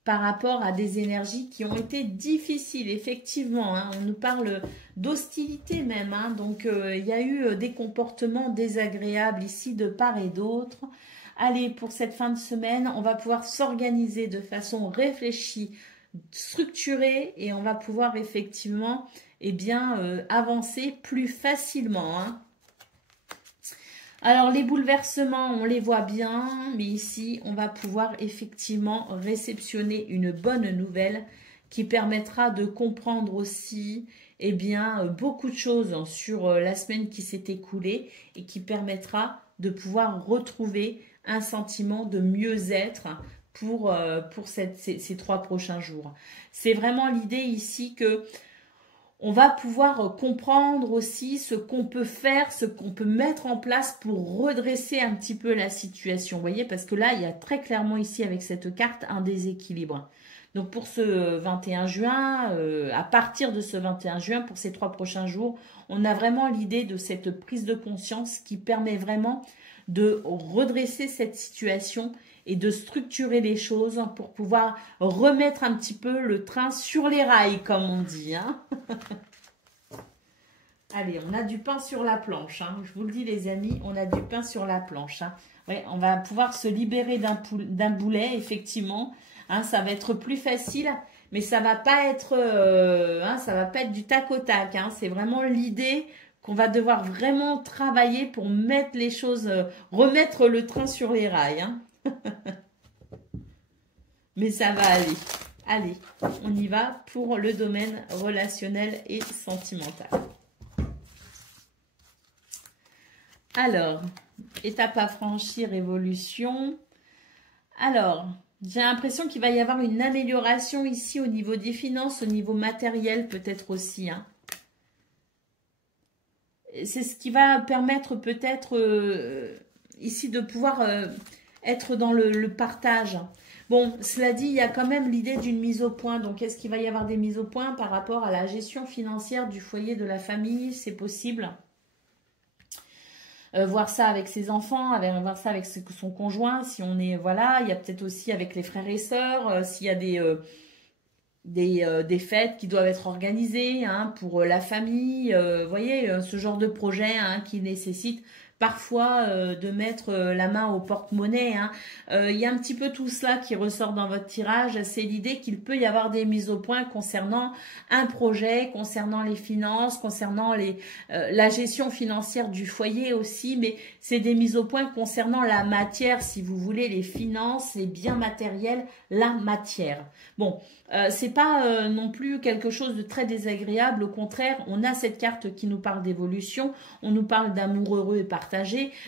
par rapport à des énergies qui ont été difficiles, effectivement, hein. On nous parle d'hostilité même, hein. Donc il y a eu des comportements désagréables ici de part et d'autre. Allez, pour cette fin de semaine, on va pouvoir s'organiser de façon réfléchie, structurée, et on va pouvoir effectivement avancer plus facilement, hein. Alors, les bouleversements, on les voit bien, mais ici, on va pouvoir effectivement réceptionner une bonne nouvelle qui permettra de comprendre aussi beaucoup de choses sur la semaine qui s'est écoulée et qui permettra de pouvoir retrouver un sentiment de mieux-être pour ces 3 prochains jours. C'est vraiment l'idée ici que on va pouvoir comprendre aussi ce qu'on peut faire, ce qu'on peut mettre en place pour redresser un petit peu la situation. Vous voyez, parce que là, il y a très clairement ici avec cette carte un déséquilibre. Donc pour ce 21 juin, à partir de ce 21 juin, pour ces 3 prochains jours, on a vraiment l'idée de cette prise de conscience qui permet vraiment de redresser cette situation et de structurer les choses pour pouvoir remettre un petit peu le train sur les rails, comme on dit. Hein. Allez, on a du pain sur la planche. Hein. Je vous le dis, les amis, on a du pain sur la planche. Hein. Ouais, on va pouvoir se libérer d'un boulet, effectivement. Hein, ça va être plus facile, mais ça va pas être, ça va pas être du tac au tac. Hein. C'est vraiment l'idée qu'on va devoir vraiment travailler pour mettre les choses, remettre le train sur les rails. Hein. Mais ça va aller. Allez, on y va pour le domaine relationnel et sentimental. Alors, étape à franchir, évolution. Alors, j'ai l'impression qu'il va y avoir une amélioration ici au niveau des finances, au niveau matériel peut-être aussi. Hein. C'est ce qui va permettre peut-être ici de pouvoir être dans le partage. Bon, cela dit, il y a quand même l'idée d'une mise au point. Donc, est-ce qu'il va y avoir des mises au point par rapport à la gestion financière du foyer, de la famille? C'est possible. Voir ça avec ses enfants, voir ça avec son conjoint, si on est, voilà, il y a peut-être aussi avec les frères et sœurs, s'il y a des fêtes qui doivent être organisées hein, pour la famille, vous voyez, ce genre de projet hein, qui nécessite parfois de mettre la main au porte-monnaie. Hein. Il y a un petit peu tout cela qui ressort dans votre tirage. C'est l'idée qu'il peut y avoir des mises au point concernant un projet, concernant les finances, concernant la gestion financière du foyer aussi, mais c'est des mises au point concernant la matière, si vous voulez, les finances, les biens matériels, la matière. Bon, c'est pas non plus quelque chose de très désagréable, au contraire, on a cette carte qui nous parle d'évolution, on nous parle d'amour heureux et partagé,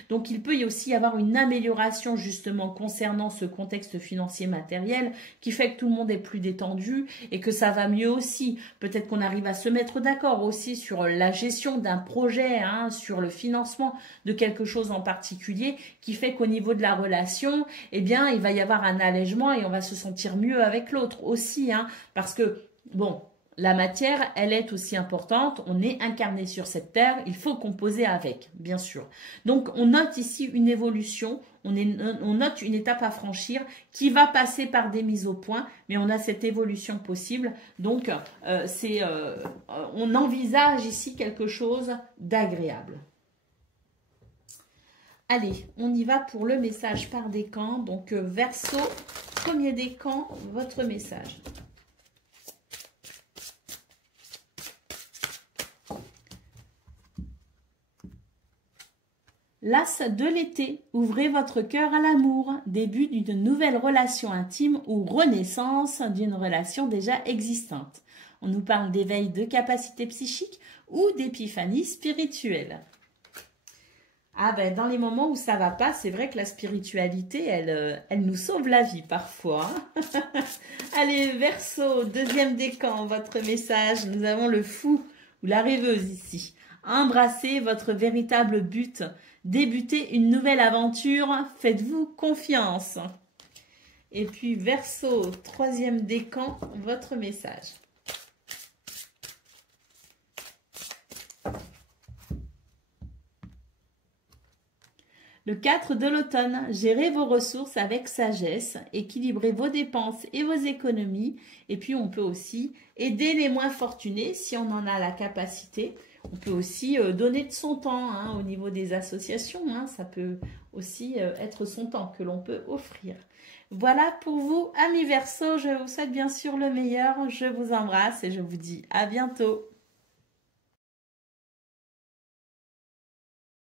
donc il peut y aussi avoir une amélioration justement concernant ce contexte financier matériel qui fait que tout le monde est plus détendu et que ça va mieux aussi. Peut-être qu'on arrive à se mettre d'accord aussi sur la gestion d'un projet, hein, sur le financement de quelque chose en particulier qui fait qu'au niveau de la relation, eh bien, il va y avoir un allègement et on va se sentir mieux avec l'autre aussi, hein, parce que, bon, la matière, elle est aussi importante, on est incarné sur cette terre, il faut composer avec, bien sûr. Donc, on note ici une évolution, on note une étape à franchir qui va passer par des mises au point, mais on a cette évolution possible. Donc, on envisage ici quelque chose d'agréable. Allez, on y va pour le message par décan. Donc, Verseau, premier décan, votre message. L'As de l'été, ouvrez votre cœur à l'amour, début d'une nouvelle relation intime ou renaissance d'une relation déjà existante. On nous parle d'éveil de capacités psychiques ou d'épiphanie spirituelle. Ah ben, dans les moments où ça va pas, c'est vrai que la spiritualité, elle nous sauve la vie parfois. Hein. Allez, Verseau, deuxième décan, votre message. Nous avons le fou ou la rêveuse ici. Embrassez votre véritable but. Débutez une nouvelle aventure. Faites-vous confiance. Et puis, Verseau, troisième décan, votre message. Le 4 de l'automne, gérez vos ressources avec sagesse, équilibrez vos dépenses et vos économies. Et puis, on peut aussi aider les moins fortunés si on en a la capacité. On peut aussi donner de son temps hein, au niveau des associations. Hein, ça peut aussi être son temps que l'on peut offrir. Voilà pour vous, amis Verseau. Je vous souhaite bien sûr le meilleur. Je vous embrasse et je vous dis à bientôt.